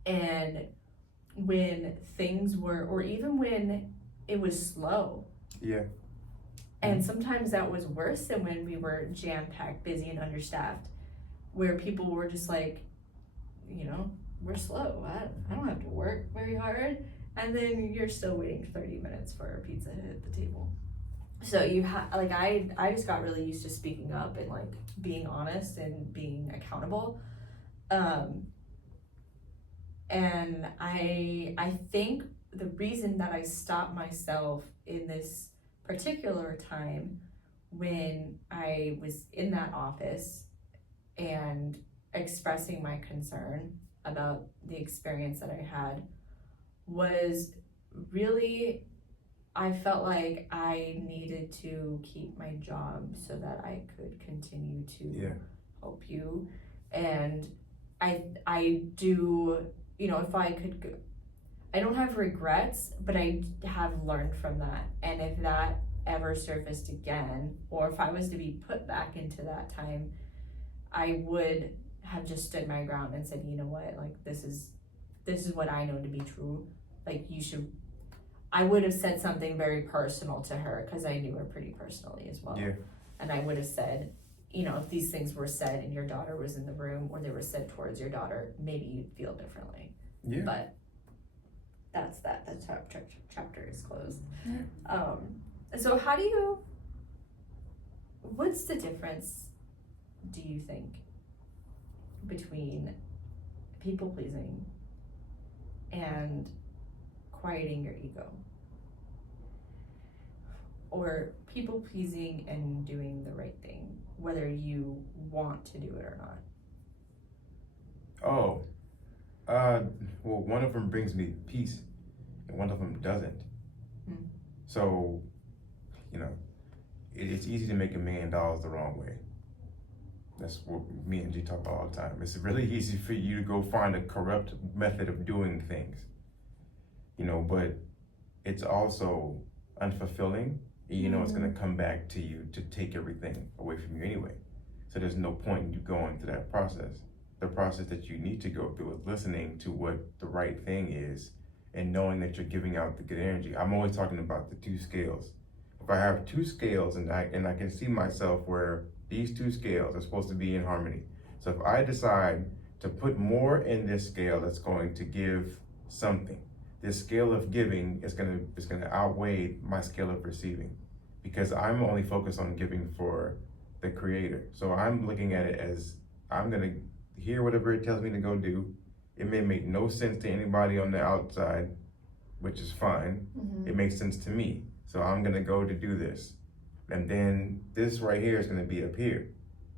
And when things were, or even when it was slow. Yeah. And sometimes that was worse than when we were jam-packed, busy, and understaffed, where people were just like, you know, we're slow. I don't have to work very hard. And then you're still waiting 30 minutes for a pizza to hit the table. So you like, I just got really used to speaking up and like being honest and being accountable. And I think the reason that I stopped myself in this particular time when I was in that office and expressing my concern about the experience that I had was really, I felt like I needed to keep my job so that I could continue to help you. And I do, you know, if I could go, I don't have regrets, but I have learned from that. And if that ever surfaced again, or if I was to be put back into that time, I would have just stood my ground and said, you know what, like this is what I know to be true. Like I would have said something very personal to her, because I knew her pretty personally as well. Yeah. And I would have said, you know, if these things were said and your daughter was in the room, or they were said towards your daughter, maybe you'd feel differently. Yeah. But that's that. The chapter is closed. Yeah. So what's the difference, do you think, between people pleasing and quieting your ego? Or people pleasing and doing the right thing, whether you want to do it or not? Well, one of them brings me peace and one of them doesn't. So, you know, it's easy to make $1 million the wrong way. That's what me and G talk about all the time. It's really easy for you to go find a corrupt method of doing things, you know, but it's also unfulfilling. You know, it's going to come back to you to take everything away from you anyway. So there's no point in you going through that process. The process that you need to go through is listening to what the right thing is and knowing that you're giving out the good energy. I'm always talking about the 2 scales. If I have 2 scales and I can see myself where these 2 scales are supposed to be in harmony. So if I decide to put more in this scale that's going to give something, this scale of giving is gonna outweigh my scale of receiving, because I'm only focused on giving for the creator. So I'm looking at it as I'm gonna hear whatever it tells me to go do. It may make no sense to anybody on the outside, which is fine. It makes sense to me. So I'm gonna go to do this. And then this right here is gonna be up here,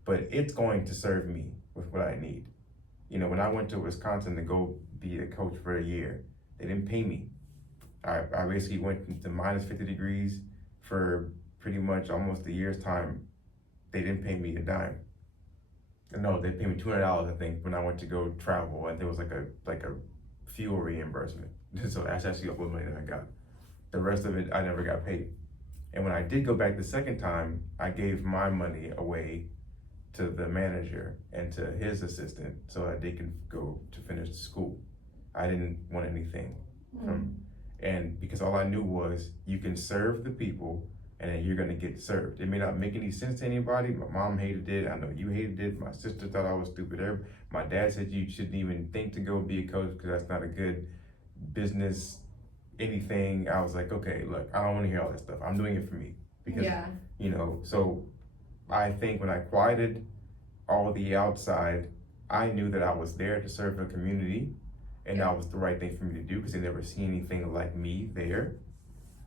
but it's going to serve me with what I need. You know, when I went to Wisconsin to go be a coach for a year, they didn't pay me. I basically went to minus 50 degrees for pretty much almost a year's time. They didn't pay me a dime. No, they paid me $200, I think, when I went to go travel, and there was like a fuel reimbursement. So that's actually all the money that I got. The rest of it, I never got paid. And when I did go back the second time, I gave my money away to the manager and to his assistant so that they could go to finish school. I didn't want anything from, and because all I knew was you can serve the people and then you're gonna get served. It may not make any sense to anybody. My mom hated it. I know you hated it. My sister thought I was stupid. My dad said you shouldn't even think to go be a coach because that's not a good business anything. I was like, okay, look, I don't want to hear all that stuff. I'm doing it for me because, you know, so I think when I quieted all the outside, I knew that I was there to serve the community, And that was the right thing for me to do because they never seen anything like me there.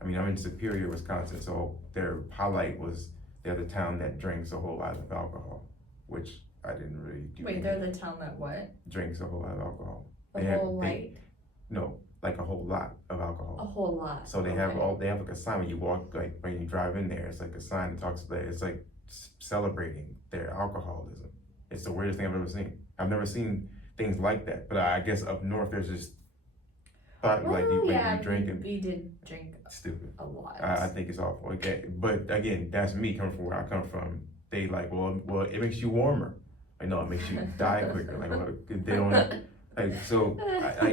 I mean, I'm in Superior, Wisconsin, so their highlight was they're the town that drinks a whole lot of alcohol, which I didn't really do. Wait, they're the town that what? Drinks a whole lot of alcohol. No, like a whole lot of alcohol. A whole lot. So they have like a sign when you walk, like when you drive in there, it's like a sign that talks about, it's like celebrating their alcoholism. It's the weirdest thing I've ever seen. I've never seen things like that, but I guess up north there's just like you drink and we did drink stupid a lot. I think it's awful. Okay, but again, that's me coming from where I come from. They like, well, it makes you warmer. Like, no, it makes you die quicker. Like, well, they don't. Like, so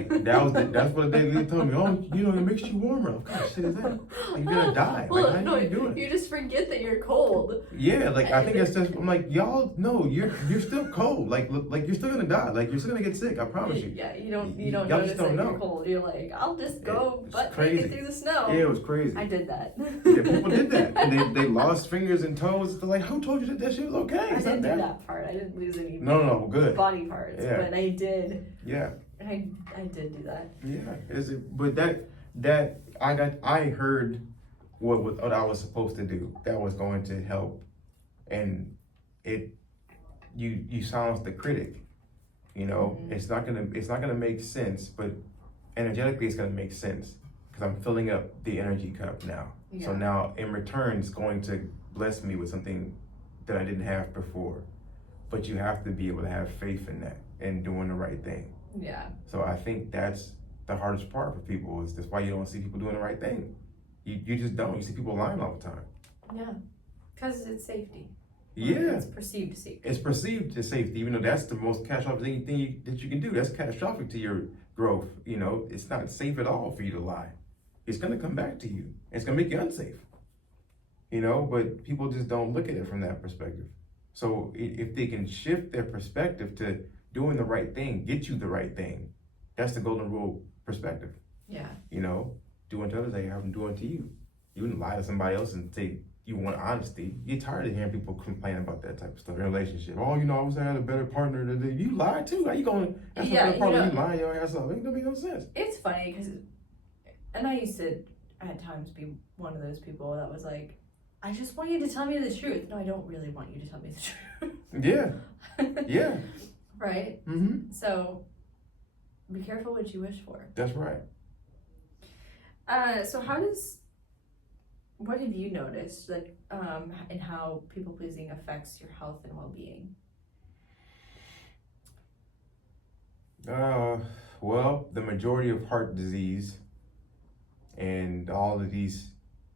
that's what they told me. Oh, it makes you warmer. What kind of shit is that? Like, you're gonna die. Well, like, how you doing? You just forget that you're cold. Yeah, like I think that's just. I'm like, y'all, no, you're still cold. Like you're still gonna die. Like you're still gonna get sick. I promise you. Yeah, you don't notice that you're cold. You're like, I'll just go butt naked through the snow. Yeah, it was crazy. I did that. Yeah, people did that, and they lost fingers and toes. They're like, who told you that shit was okay? I didn't do that part. I didn't lose any. No, good. Body parts, yeah. But I did. Yeah. I did do that. Yeah, but that I heard what I was supposed to do that was going to help, and you silence the critic. Mm-hmm. It's not gonna make sense, but energetically it's gonna make sense because I'm filling up the energy cup now. Yeah. So now in return it's going to bless me with something that I didn't have before, but you have to be able to have faith in that and doing the right thing. Yeah. So I think that's the hardest part for people is that's why you don't see people doing the right thing. You just don't. You see people lying all the time. Yeah. Because it's safety. Yeah. It's perceived safety. It's perceived as safety, even though that's the most catastrophic thing that you can do. That's catastrophic to your growth. It's not safe at all for you to lie. It's gonna come back to you. It's gonna make you unsafe. But people just don't look at it from that perspective. So if they can shift their perspective to doing the right thing, get you the right thing. That's the golden rule perspective. Yeah. Do unto others as you have them do unto you. You wouldn't lie to somebody else and say you want honesty. You're tired of hearing people complain about that type of stuff in a relationship. Oh, I wish I had a better partner today. You lied too. How you going? That's not a partner. You lying your ass off. It don't make no sense. It's funny because, and I used to at times be one of those people that was like, I just want you to tell me the truth. No, I don't really want you to tell me the truth. Yeah. Yeah. Right? Mm-hmm. So be careful what you wish for. That's right. So what have you noticed in how people pleasing affects your health and well-being? Well, the majority of heart disease and all of these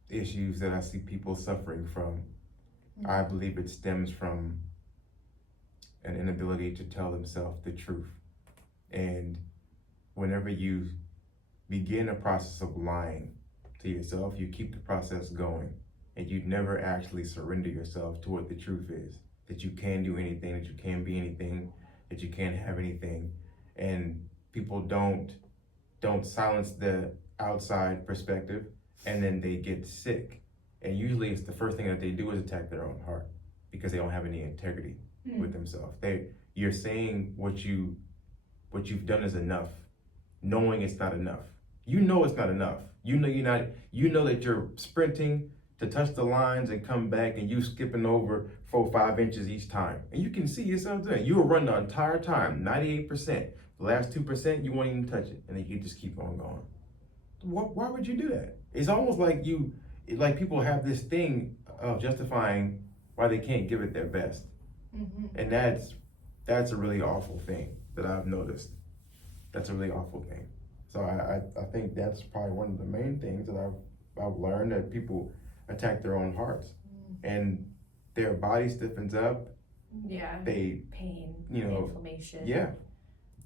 issues that I see people suffering from, I believe it stems from an inability to tell themselves the truth. And whenever you begin a process of lying to yourself, you keep the process going, and you never actually surrender yourself to what the truth is, that you can do anything, that you can be anything, that you can have anything. And people don't silence the outside perspective, and then they get sick. And usually it's the first thing that they do is attack their own heart because they don't have any integrity with themselves. You're saying what you've done is enough, knowing it's not enough. You know it's not enough. You know that you're sprinting to touch the lines and come back, and you skipping over 4-5 inches each time. And you can see yourself doing it. You will run the entire time, 98%. The last 2%, you won't even touch it. And then you just keep on going. Why would you do that? It's almost like people have this thing of justifying why they can't give it their best. Mm-hmm. And that's a really awful thing that I've noticed. That's a really awful thing. So I think that's probably one of the main things that I've learned, that people attack their own hearts, and their body stiffens up. Yeah. Pain. Inflammation. Yeah.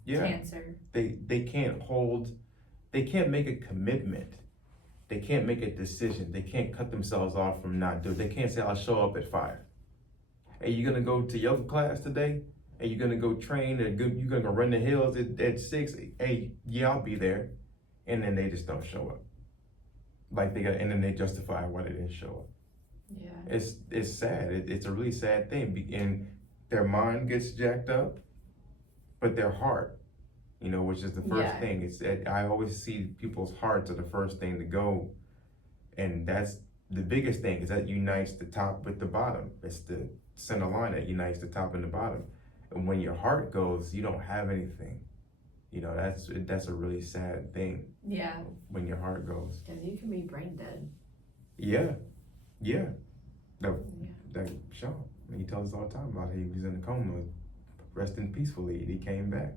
Cancer. They can't make a commitment. They can't make a decision. They can't cut themselves off from not doing. They can't say, I'll show up at 5. Hey, you gonna go to yoga class today? Hey, you gonna go train? You're gonna go run the hills at 6? Hey, yeah, I'll be there. And then they just don't show up. And then they justify why they didn't show up. Yeah. It's sad. It's a really sad thing. And their mind gets jacked up, but their heart, you know, which is the first thing. I always see people's hearts are the first thing to go, and that's the biggest thing, is that unites the top with the bottom. It's the center line that unites the top and the bottom. And when your heart goes, you don't have anything. You know, that's a really sad thing. Yeah. When your heart goes. Because you can be brain dead. Yeah. That Sean, he tells us all the time about he was in a coma, resting peacefully, and he came back.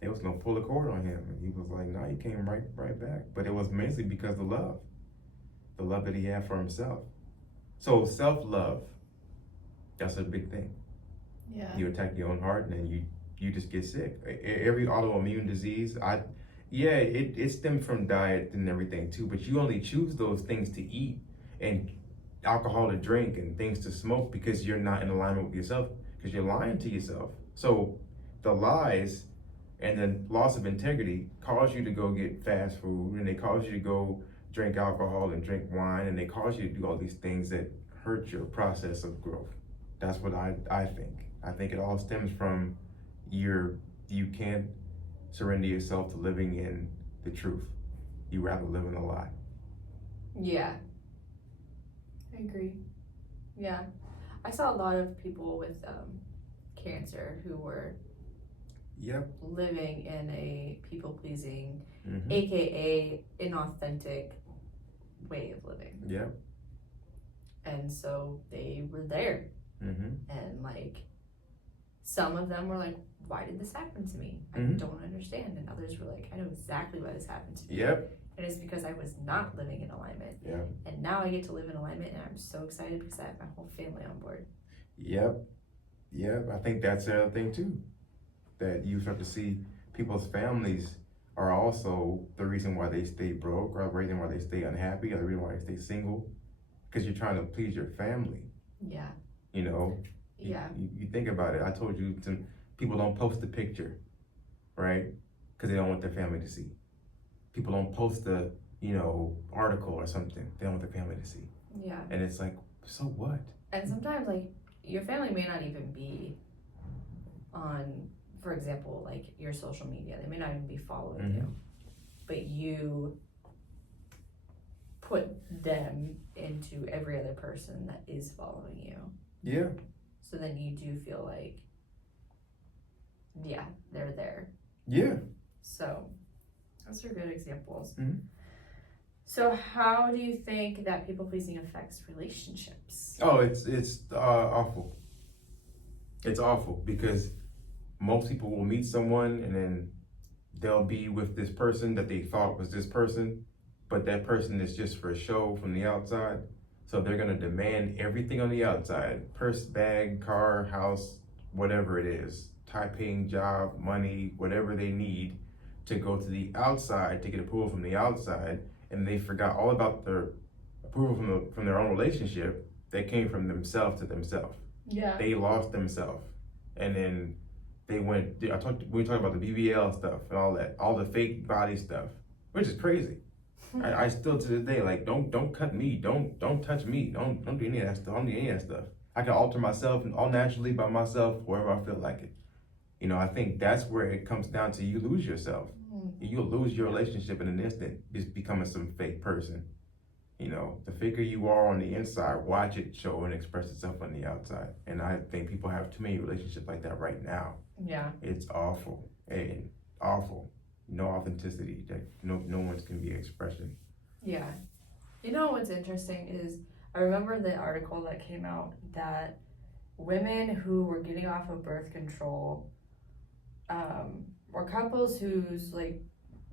They was gonna pull the cord on him, and he was like, "No, he came right back." But it was mainly because of the love that he had for himself. So self-love, that's a big thing. Yeah. You attack your own heart, and then you just get sick. Every autoimmune disease, it stems from diet and everything too, but you only choose those things to eat and alcohol to drink and things to smoke because you're not in alignment with yourself, because you're lying to yourself. So the lies and the loss of integrity cause you to go get fast food, and they cause you to go drink alcohol and drink wine, and they cause you to do all these things that hurt your process of growth. That's what I think. I think it all stems from you can't surrender yourself to living in the truth. You rather live in a lie. Yeah. I agree. Yeah. I saw a lot of people with cancer who were living in a people-pleasing, aka inauthentic way of living. Yeah. And so they were there. And like, some of them were like, why did this happen to me? I don't understand. And others were like, I know exactly why this happened to me. Yep. And it's because I was not living in alignment. Yeah. And now I get to live in alignment, and I'm so excited because I have my whole family on board. Yep. I think that's the other thing too, that you start to see people's families are also the reason why they stay broke, or the reason why they stay unhappy, or the reason why they stay single, because you're trying to please your family. Yeah. You know. Yeah. You think about it. I told you, people don't post the picture, right? Because they don't want their family to see. People don't post the, article or something. They don't want their family to see. Yeah. And it's like, so what? And sometimes, like, your family may not even be on, for example, like your social media. They may not even be following you, but you put them into every other person that is following you. Yeah. So then you do feel like, yeah, they're there. Yeah. So those are good examples. So how do you think that people pleasing affects relationships? Oh, it's awful. It's awful because most people will meet someone and then they'll be with this person that they thought was this person, but that person is just for a show from the outside. So they're gonna demand everything on the outside: purse, bag, car, house, whatever it is, high-paying job, money, whatever they need to go to the outside to get approval from the outside. And they forgot all about their approval from their own relationship that came from themselves to themselves. Yeah. They lost themselves, and then they went. We talked about the BBL stuff and all that, all the fake body stuff, which is crazy. I still to this day like don't cut me, don't touch me, don't do any of that stuff. Don't do any of that stuff. I can alter myself and all naturally by myself wherever I feel like it. I think that's where it comes down to. You lose yourself. You'll lose your relationship in an instant, just becoming some fake person. The faker you are on the inside, watch it show and express itself on the outside. And I think people have too many relationships like that right now. Yeah. It's awful and awful. No authenticity. That no one's can be expression. Yeah. You know what's interesting is I remember the article that came out that women who were getting off of birth control were couples whose like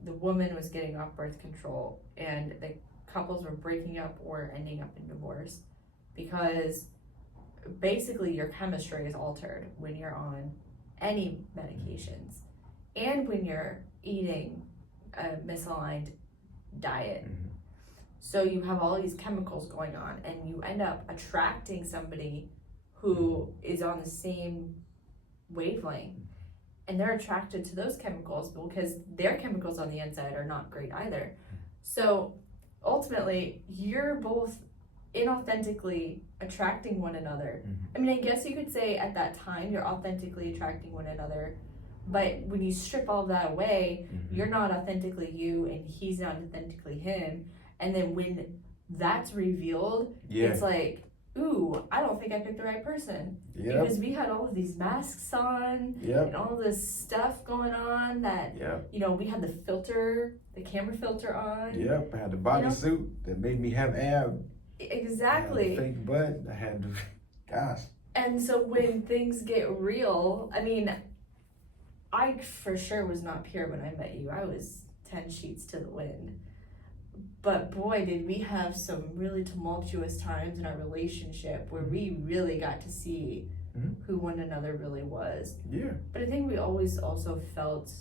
the woman was getting off birth control and the couples were breaking up or ending up in divorce because basically your chemistry is altered when you're on any medications and when you're eating a misaligned diet. So you have all these chemicals going on and you end up attracting somebody who is on the same wavelength, and they're attracted to those chemicals because their chemicals on the inside are not great either. So ultimately, you're both inauthentically attracting one another. I mean, I guess you could say at that time you're authentically attracting one another, But when you strip all of that away, you're not authentically you and he's not authentically him. And then when that's revealed, it's like, ooh, I don't think I picked the right person. Because we had all of these masks on and all this stuff going on that, you know, we had the camera filter on. I had the bodysuit that made me have abs. Exactly. I had the fake butt. I had the, gosh. And so when things get real, I mean, I for sure was not pure when I met you. I was 10 sheets to the wind. But boy, did we have some really tumultuous times in our relationship where we really got to see who one another really was. But I think we always also felt,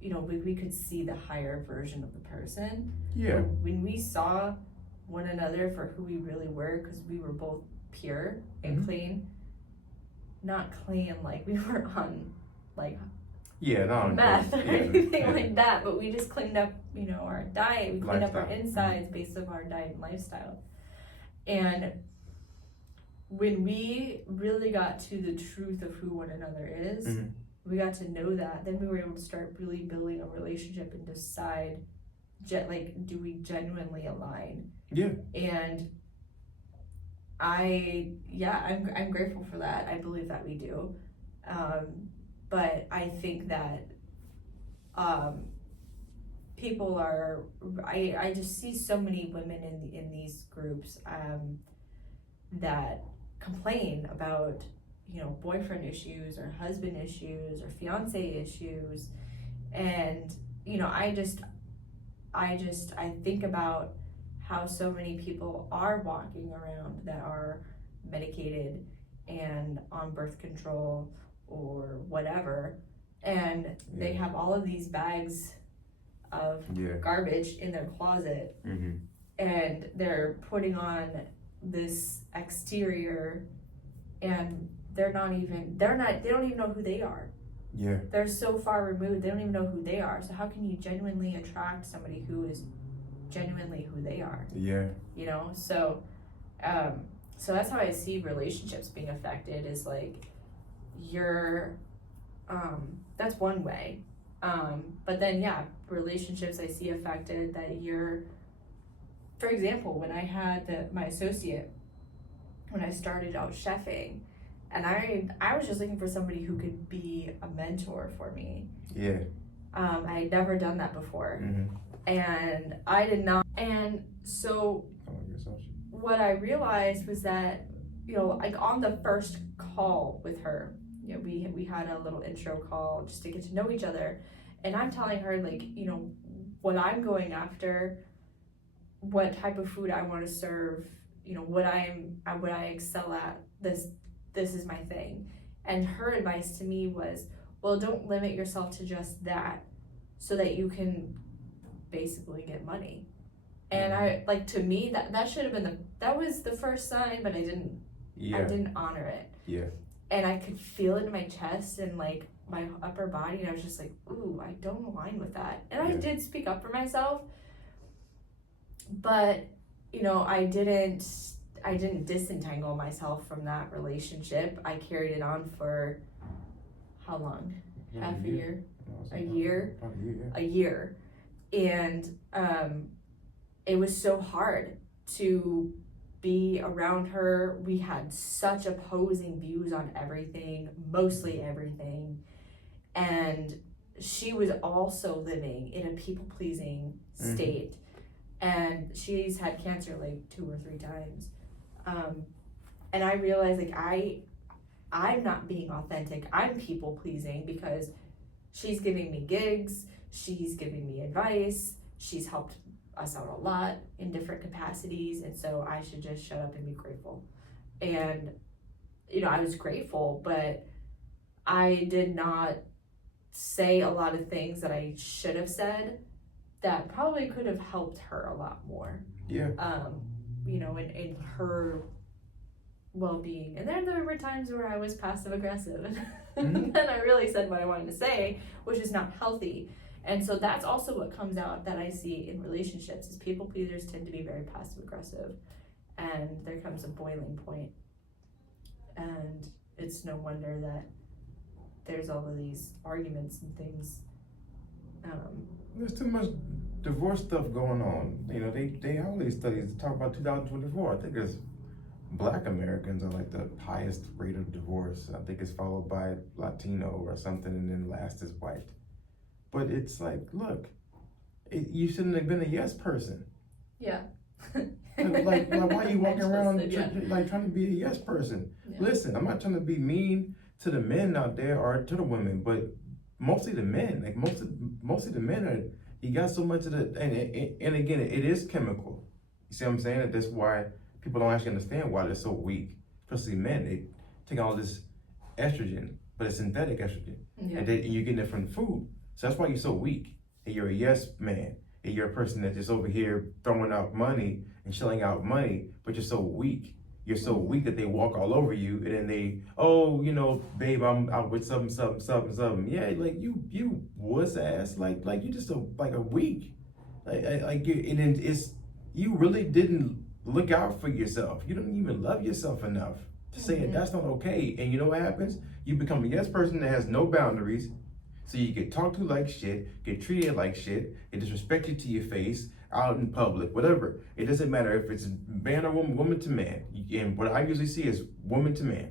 you know, we could see the higher version of the person. When we saw one another for who we really were, because we were both pure and clean. Not clean like we were on like meth or anything like that, but we just cleaned up, you know, our diet. We cleaned up our insides based on our diet and lifestyle. And when we really got to the truth of who one another is, we got to know that, then we were able to start really building a relationship and decide, like, do we genuinely align? And I'm grateful for that. I believe that we do. But I think that people are, I just see so many women in these groups that complain about, you know, boyfriend issues or husband issues or fiance issues. And, you know, I think about how so many people are walking around that are medicated and on birth control or whatever, and they have all of these bags of garbage in their closet, and they're putting on this exterior, and they don't even know who they are. They're so far removed, they don't even know who they are. So how can you genuinely attract somebody who is genuinely who they are? You know, so that's how I see relationships being affected, is like, that's one way, but then relationships I see affected that for example, when I had my associate, when I started out chefing, and I was just looking for somebody who could be a mentor for me. I had never done that before, and I did not, and so what I realized was that, you know, like on the first call with her, you know, we had a little intro call just to get to know each other, and I'm telling her, like, you know, what I'm going after, what type of food I want to serve, you know, what I excel at, this is my thing. And her advice to me was, well, don't limit yourself to just that, so that you can basically get money. And I, like, to me, that should have been that was the first sign, but I didn't honor it. And I could feel it in my chest and like my upper body, and I was just like, ooh, I don't align with that. And I did speak up for myself, but, you know, I didn't disentangle myself from that relationship. I carried it on for how long? Half a year? A year? A year. And it was so hard to be around her. We had such opposing views on everything, mostly everything. And she was also living in a people-pleasing state. And she's had cancer like 2 or 3 times. And I realized, like, I'm not being authentic. I'm people-pleasing because she's giving me gigs, she's giving me advice, she's helped us out a lot in different capacities, and so I should just shut up and be grateful. And, you know, I was grateful, but I did not say a lot of things that I should have said that probably could have helped her a lot more. You know, in her well-being. And then there were times where I was passive aggressive and I really said what I wanted to say, which is not healthy. And so that's also what comes out that I see in relationships, is people pleasers tend to be very passive aggressive, and there comes a boiling point, and it's no wonder that there's all of these arguments and things. There's too much divorce stuff going on. You know, they have all these studies talk about 2024. I think it's Black Americans are like the highest rate of divorce. I think it's followed by Latino or something, and then last is white. But it's like, look, you shouldn't have been a yes person. Yeah. like why are you walking around Yeah. like trying to be a yes person? Yeah. Listen, I'm not trying to be mean to the men out there or to the women, but mostly the men. Like mostly the men are. You got so much of the and again, it is chemical. You see what I'm saying? That's why people don't actually understand why they're so weak. Especially men, they take all this estrogen, but it's synthetic estrogen, Yeah. and you're getting it from food. So that's why you're so weak. And you're a yes man. And you're a person that's just over here throwing out money and shelling out money, but you're so weak. You're so weak that they walk all over you, and then they, oh, you know, babe, I'm out with something. Yeah, like you wuss ass, like you just a weak, like you, and then it's you really didn't look out for yourself. You don't even love yourself enough to say that that's not okay. And you know what happens? You become a yes person that has no boundaries. So you get talked to like shit, get treated like shit, get disrespected to your face, out in public, whatever. It doesn't matter if it's man or woman, woman to man. And what I usually see is woman to man.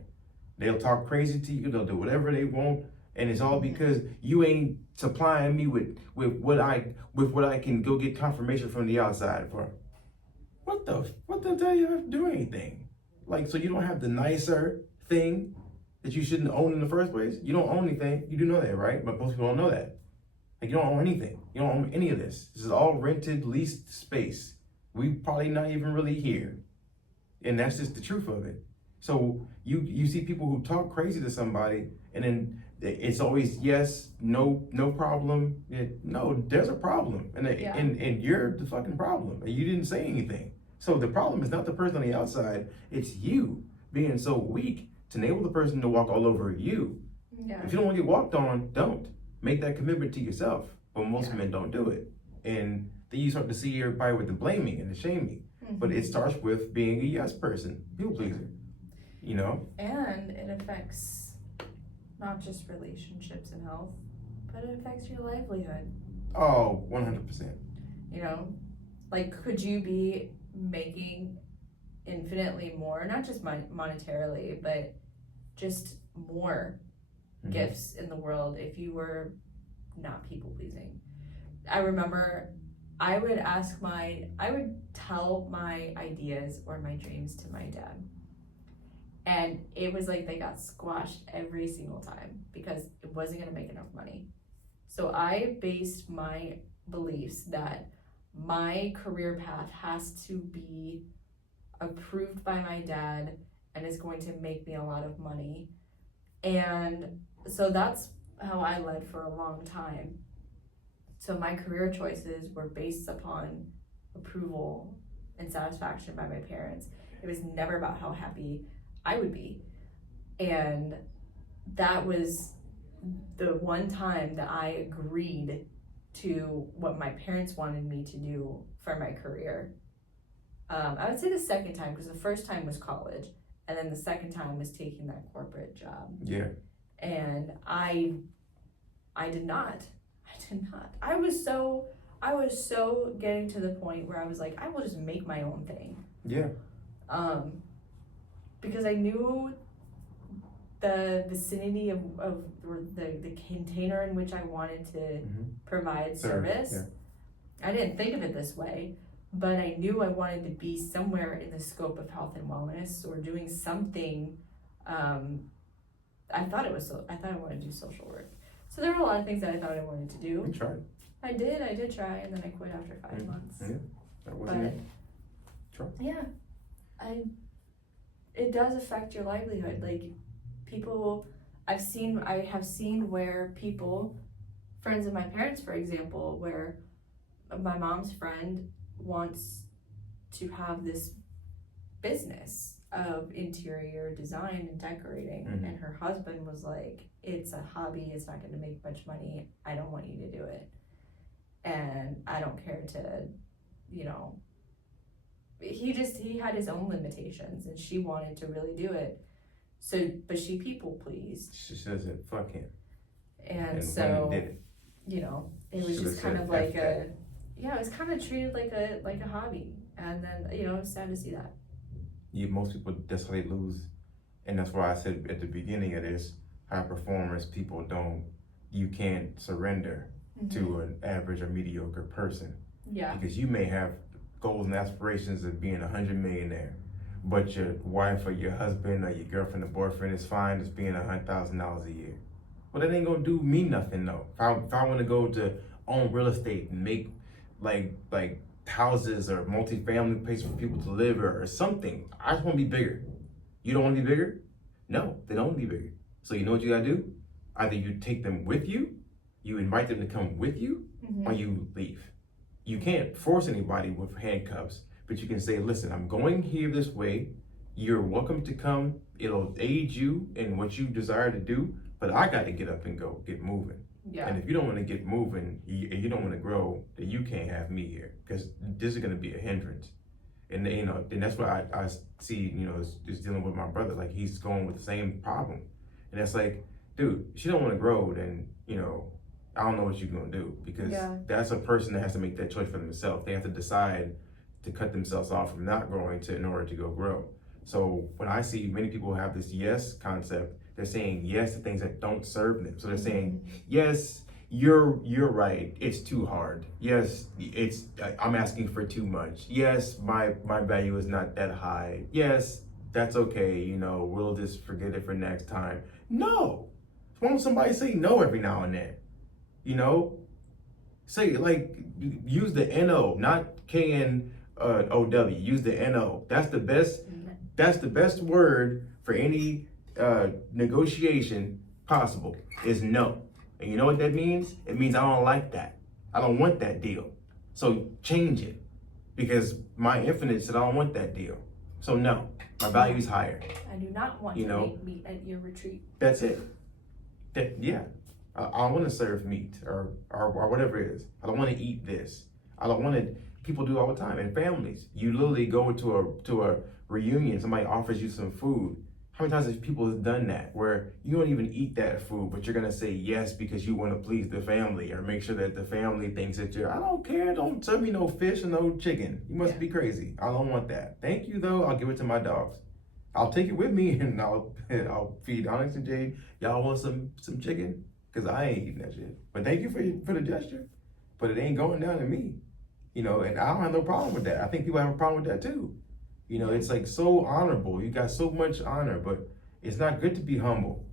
They'll talk crazy to you, they'll do whatever they want, and it's all because you ain't supplying me with what I can go get confirmation from the outside for. What the hell you have to do anything? Like, so you don't have the nicer thing that you shouldn't own in the first place? You don't own anything. You do know that, right? But most people don't know that. Like, you don't own anything. You don't own any of this. This is all rented, leased space. We probably not even really here. And that's just the truth of it. So you see people who talk crazy to somebody, and then it's always yes, no problem. No, there's a problem. And you're the fucking problem. And you didn't say anything. So the problem is not the person on the outside. It's you being so weak to enable the person to walk all over you. Yeah. If you don't want to get walked on, don't. Make that commitment to yourself. But most men don't do it. And then you start to see everybody with the blaming and the shaming. But it starts with being a yes person, people pleaser. You know? And it affects not just relationships and health, but it affects your livelihood. Oh, 100%. You know, like, could you be making infinitely more, not just monetarily, but just more gifts in the world if you were not people pleasing? I remember I would tell my ideas or my dreams to my dad, and it was like they got squashed every single time because it wasn't going to make enough money. So I based my beliefs that my career path has to be approved by my dad and is going to make me a lot of money. And so that's how I led for a long time. So my career choices were based upon approval and satisfaction by my parents. It was never about how happy I would be. And that was the one time that I agreed to what my parents wanted me to do for my career. I would say the second time, because the first time was college, and then the second time was taking that corporate job. Yeah. And I did not. I was so getting to the point where I was like, I will just make my own thing. Yeah. Because I knew the vicinity of the container in which I wanted to provide service. Yeah. I didn't think of it this way, but I knew I wanted to be somewhere in the scope of health and wellness or doing something. I thought I wanted to do social work. So there were a lot of things that I thought I wanted to do. You tried. I did try, and then I quit after 5 months. Yeah, that wasn't it. Try. Yeah, it does affect your livelihood. Like, people, I have seen where people, friends of my parents, for example, where my mom's friend wants to have this business of interior design and decorating, and her husband was like, it's a hobby, it's not going to make much money, I don't want you to do it, and I don't care to, you know, he had his own limitations, and she wanted to really do it. So, but she people pleased. She says it, fuck him. And women so, did it. you know, it was Should've just kind said of like F that. it was kind of treated like a hobby. And then, you know, it was sad to see that. Yeah, most people, that's how they lose. And that's why I said at the beginning of this, high performers, you can't surrender to an average or mediocre person. Yeah. Because you may have goals and aspirations of being 100 millionaire, but your wife or your husband or your girlfriend or boyfriend is fine as being $100,000 a year. Well, that ain't gonna do me nothing though. If I want to go to own real estate and make like houses or multi-family places for people to live or something, I just want to be bigger. You don't want to be bigger? No, they don't want to be bigger. So you know what you gotta do? Either you take them with you, you invite them to come with you, or you leave. You can't force anybody with handcuffs, but you can say, listen, I'm going here this way. You're welcome to come. It'll aid you in what you desire to do, but I got to get up and go, get moving. Yeah. And if you don't want to get moving and you don't want to grow, then you can't have me here, because this is going to be a hindrance. And you know, and that's what I see, you know, is dealing with my brother. Like, he's going with the same problem. And that's like, dude, if you don't want to grow, then, you know, I don't know what you're gonna do, because that's a person that has to make that choice for themselves. They have to decide to cut themselves off from not growing in order to go grow. So when I see many people have this yes concept, they're saying yes to things that don't serve them. So they're saying, yes, you're right, it's too hard. Yes, I'm asking for too much. Yes, my value is not that high. Yes, that's okay, you know, we'll just forget it for next time. No, why don't somebody say no every now and then? You know, say, like, use the N-O, not K-N-O-W, use the N-O. That's the best word for any negotiation possible, is no. And you know what that means? It means I don't like that. I don't want that deal. So change it, because my infinite said I don't want that deal. So no, my value's higher. I do not want to make meat at your retreat. That's it. Yeah. I want to serve meat or whatever it is. I don't want to eat this. I don't want to. People do all the time in families. You literally go to a reunion. Somebody offers you some food. How many times have people done that, where you don't even eat that food, but you're gonna say yes because you want to please the family or make sure that the family thinks that I don't care. Don't serve me no fish and no chicken. You must be crazy. I don't want that. Thank you though. I'll give it to my dogs. I'll take it with me and I'll feed Onyx and Jade. Y'all want some chicken? Because I ain't eating that shit. But thank you for the gesture. But it ain't going down to me. You know, and I don't have no problem with that. I think people have a problem with that too. You know, it's like so honorable. You got so much honor, but it's not good to be humble.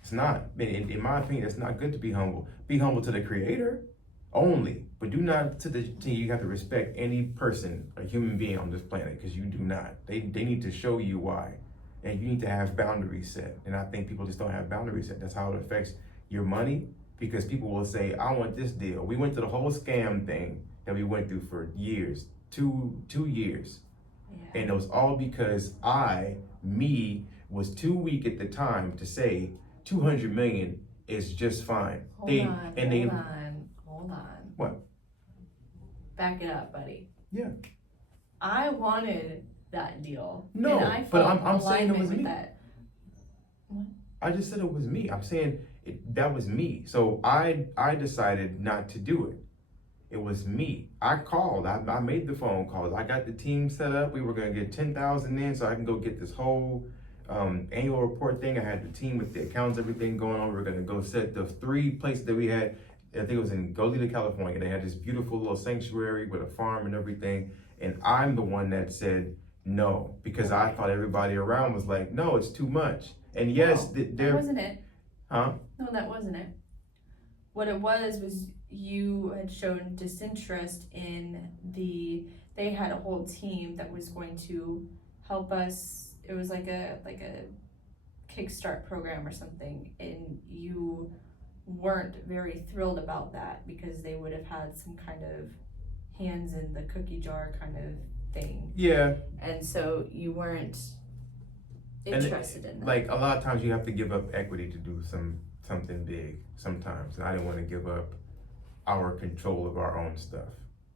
It's not. In my opinion, it's not good to be humble. Be humble to the Creator only, but do not you have to respect any person, a human being on this planet, because you do not. They need to show you why. And you need to have boundaries set. And I think people just don't have boundaries set. That's how it affects your money, because people will say, I want this deal. We went through the whole scam thing that we went through for years, two years. Yeah. And it was all because me was too weak at the time to say 200 million is just fine. Hold on. What? Back it up, buddy. Yeah. I wanted that deal. No, and I but I'm saying it was me. That. What? I just said it was me. I'm saying that was me. So I decided not to do it. It was me. I called. I made the phone calls. I got the team set up. We were gonna get 10,000 in, so I can go get this whole annual report thing. I had the team with the accounts, everything going on. We were gonna go set the 3 places that we had. I think it was in Goleta, California. They had this beautiful little sanctuary with a farm and everything. And I'm the one that said no, because I thought everybody around was like, no, it's too much. And yes, that wasn't it. Huh? No, that wasn't it. What it was you had shown disinterest in they had a whole team that was going to help us. It was like a Kickstart program or something, and you weren't very thrilled about that because they would have had some kind of hands in the cookie jar kind of thing. Yeah. And so you weren't interested in that. Like, a lot of times you have to give up equity to do something big sometimes. And I didn't want to give up our control of our own stuff.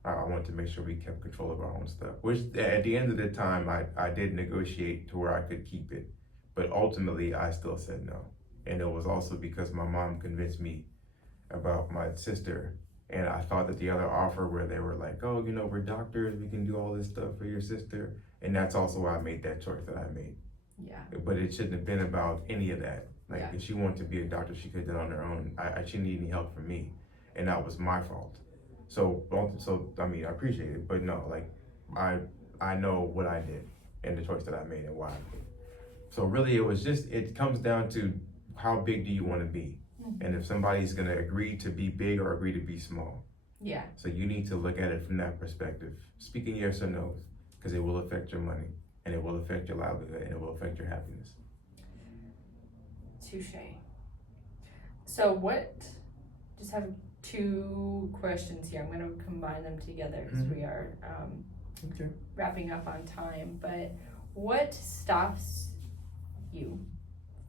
I wanted to make sure we kept control of our own stuff, which at the end of the time, I did negotiate to where I could keep it. But ultimately, I still said no. And it was also because my mom convinced me about my sister. And I thought that the other offer where they were like, oh, you know, we're doctors, we can do all this stuff for your sister. And that's also why I made that choice that I made. Yeah. But it shouldn't have been about any of that. Like, Yeah. if she wanted to be a doctor, she could have done it on her own. She didn't need any help from me. And that was my fault. So I mean, I appreciate it, but no, like, I know what I did and the choice that I made and why I made it. So really, it comes down to how big do you want to be? Mm-hmm. And if somebody's going to agree to be big or agree to be small. Yeah. So you need to look at it from that perspective. Speaking yes or no, because it will affect your money, and it will affect your livelihood, and it will affect your happiness. Touche. So just have 2 questions here. I'm going to combine them together because we are Okay. wrapping up on time. But what stops you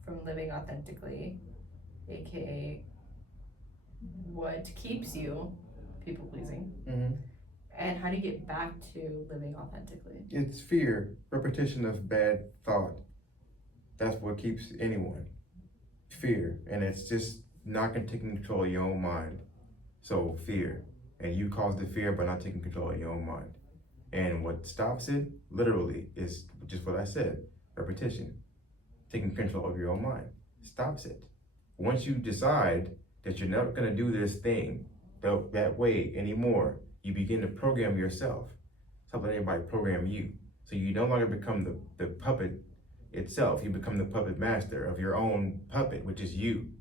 from living authentically, aka what keeps you people pleasing, and how do you get back to living authentically? It's fear, repetition of bad thought. That's what keeps anyone. Fear, and it's just not taking control of your own mind. So fear, and you cause the fear by not taking control of your own mind. And what stops it, literally, is just what I said, repetition. Taking control of your own mind stops it. Once you decide that you're not gonna do this thing that way anymore, you begin to program yourself. Stop letting everybody program you. So you no longer become the puppet itself, you become the puppet master of your own puppet, which is you.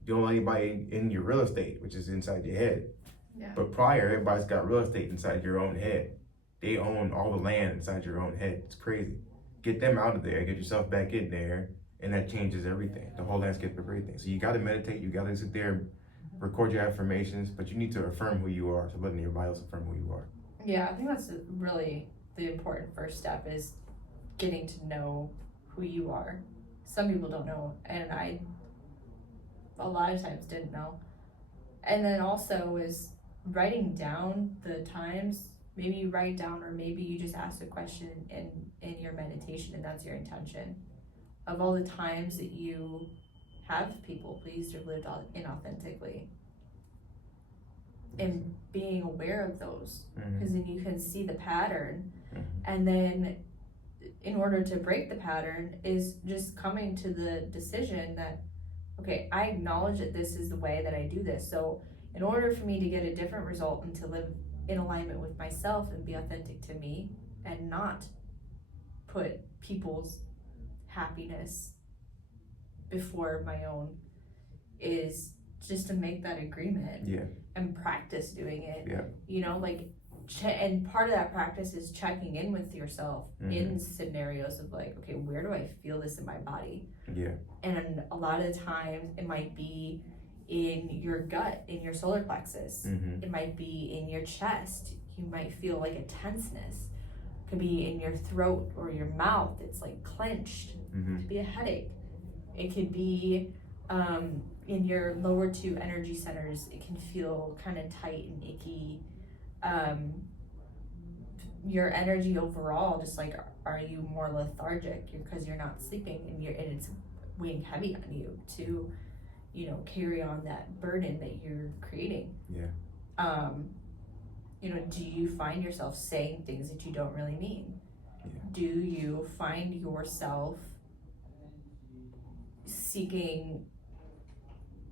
You don't let anybody in your real estate, which is inside your head. Yeah. But prior, everybody's got real estate inside your own head. They own all the land inside your own head. It's crazy. Get them out of there, get yourself back in there, and that changes everything, the whole landscape of everything. So you gotta meditate, you gotta sit there, record your affirmations, but you need to affirm who you are, so letting everybody else affirm who you are. Yeah, I think that's really the important first step, is getting to know who you are. Some people don't know, and I a lot of times didn't know. And then also is writing down the times. Maybe you write down, or maybe you just ask a question in your meditation, and that's your intention, of all the times that you have people pleased or lived inauthentically, and being aware of those, because then you can see the pattern. And then in order to break the pattern is just coming to the decision that, okay, I acknowledge that this is the way that I do this. So in order for me to get a different result and to live in alignment with myself and be authentic to me and not put people's happiness before my own, is just to make that agreement. Yeah. And practice doing it. Yeah. You know, like, and part of that practice is checking in with yourself in scenarios of like, okay, where do I feel this in my body? Yeah. And a lot of times it might be in your gut, in your solar plexus. It might be in your chest. You might feel like a tenseness. It could be in your throat or your mouth. It's like clenched. It could be a headache. It could be in your lower 2 energy centers. It can feel kind of tight and icky. Your energy overall, just like, are you more lethargic because you're not sleeping, and it's weighing heavy on you to, you know, carry on that burden that you're creating. You know, do you find yourself saying things that you don't really mean? Do you find yourself seeking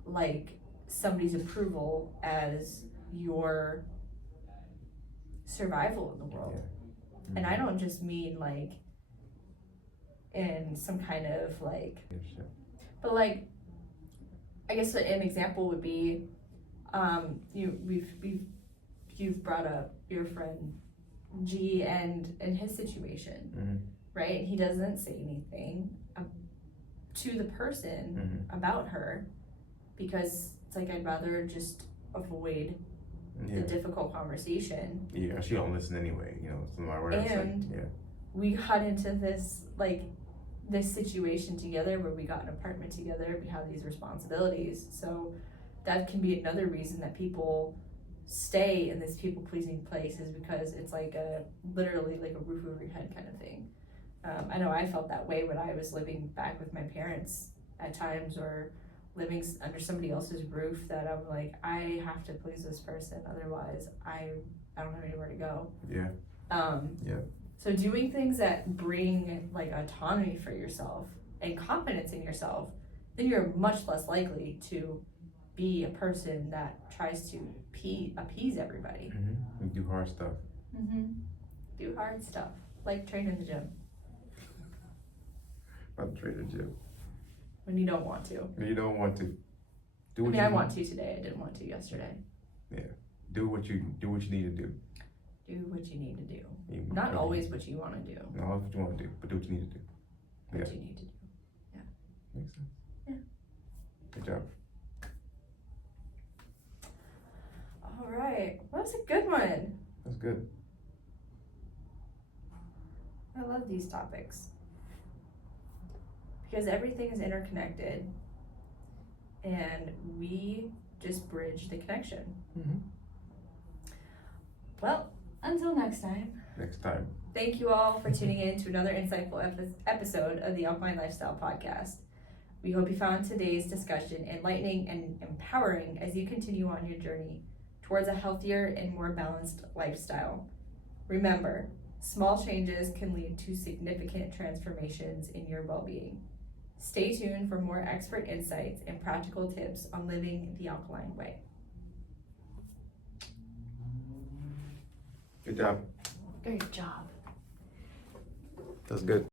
like somebody's approval as your survival in the world? And I don't just mean like in some kind of like, but like, I guess an example would be, you've brought up your friend G and his situation, right? He doesn't say anything to the person about her, because it's like, I'd rather just avoid the difficult conversation. Yeah, she don't listen anyway, you know, it's my word. And we got into this, like, this situation together where we got an apartment together, we have these responsibilities. So that can be another reason that people stay in this people-pleasing place, is because it's like literally like a roof over your head kind of thing. I know I felt that way when I was living back with my parents at times, or living under somebody else's roof that I'm like, I have to please this person, otherwise I don't have anywhere to go. Yeah. Yeah. So doing things that bring like autonomy for yourself and confidence in yourself, then you're much less likely to be a person that tries to appease everybody. Mm-hmm. You do hard stuff. Do hard stuff, like train in the gym Not train in the gym. when you don't want to. You don't want to. Do what I want to today. I didn't want to yesterday. Do what you need to do. Do what you need to do. Not Always what you want to do. Not always what you want to do, but do what you need to do. What you need to do. Makes sense. Yeah. Good job. All right. That was a good one. That's good. I love these topics because everything is interconnected and we just bridge the connection. Mm-hmm. Well, until next time. Next time. Thank you all for tuning in to another insightful episode of the Alkalign Lifestyle podcast. We hope you found today's discussion enlightening and empowering as you continue on your journey towards a healthier and more balanced lifestyle. Remember, small changes can lead to significant transformations in your well-being. Stay tuned for more expert insights and practical tips on living the alkalign way. Good job. Great job. That's good.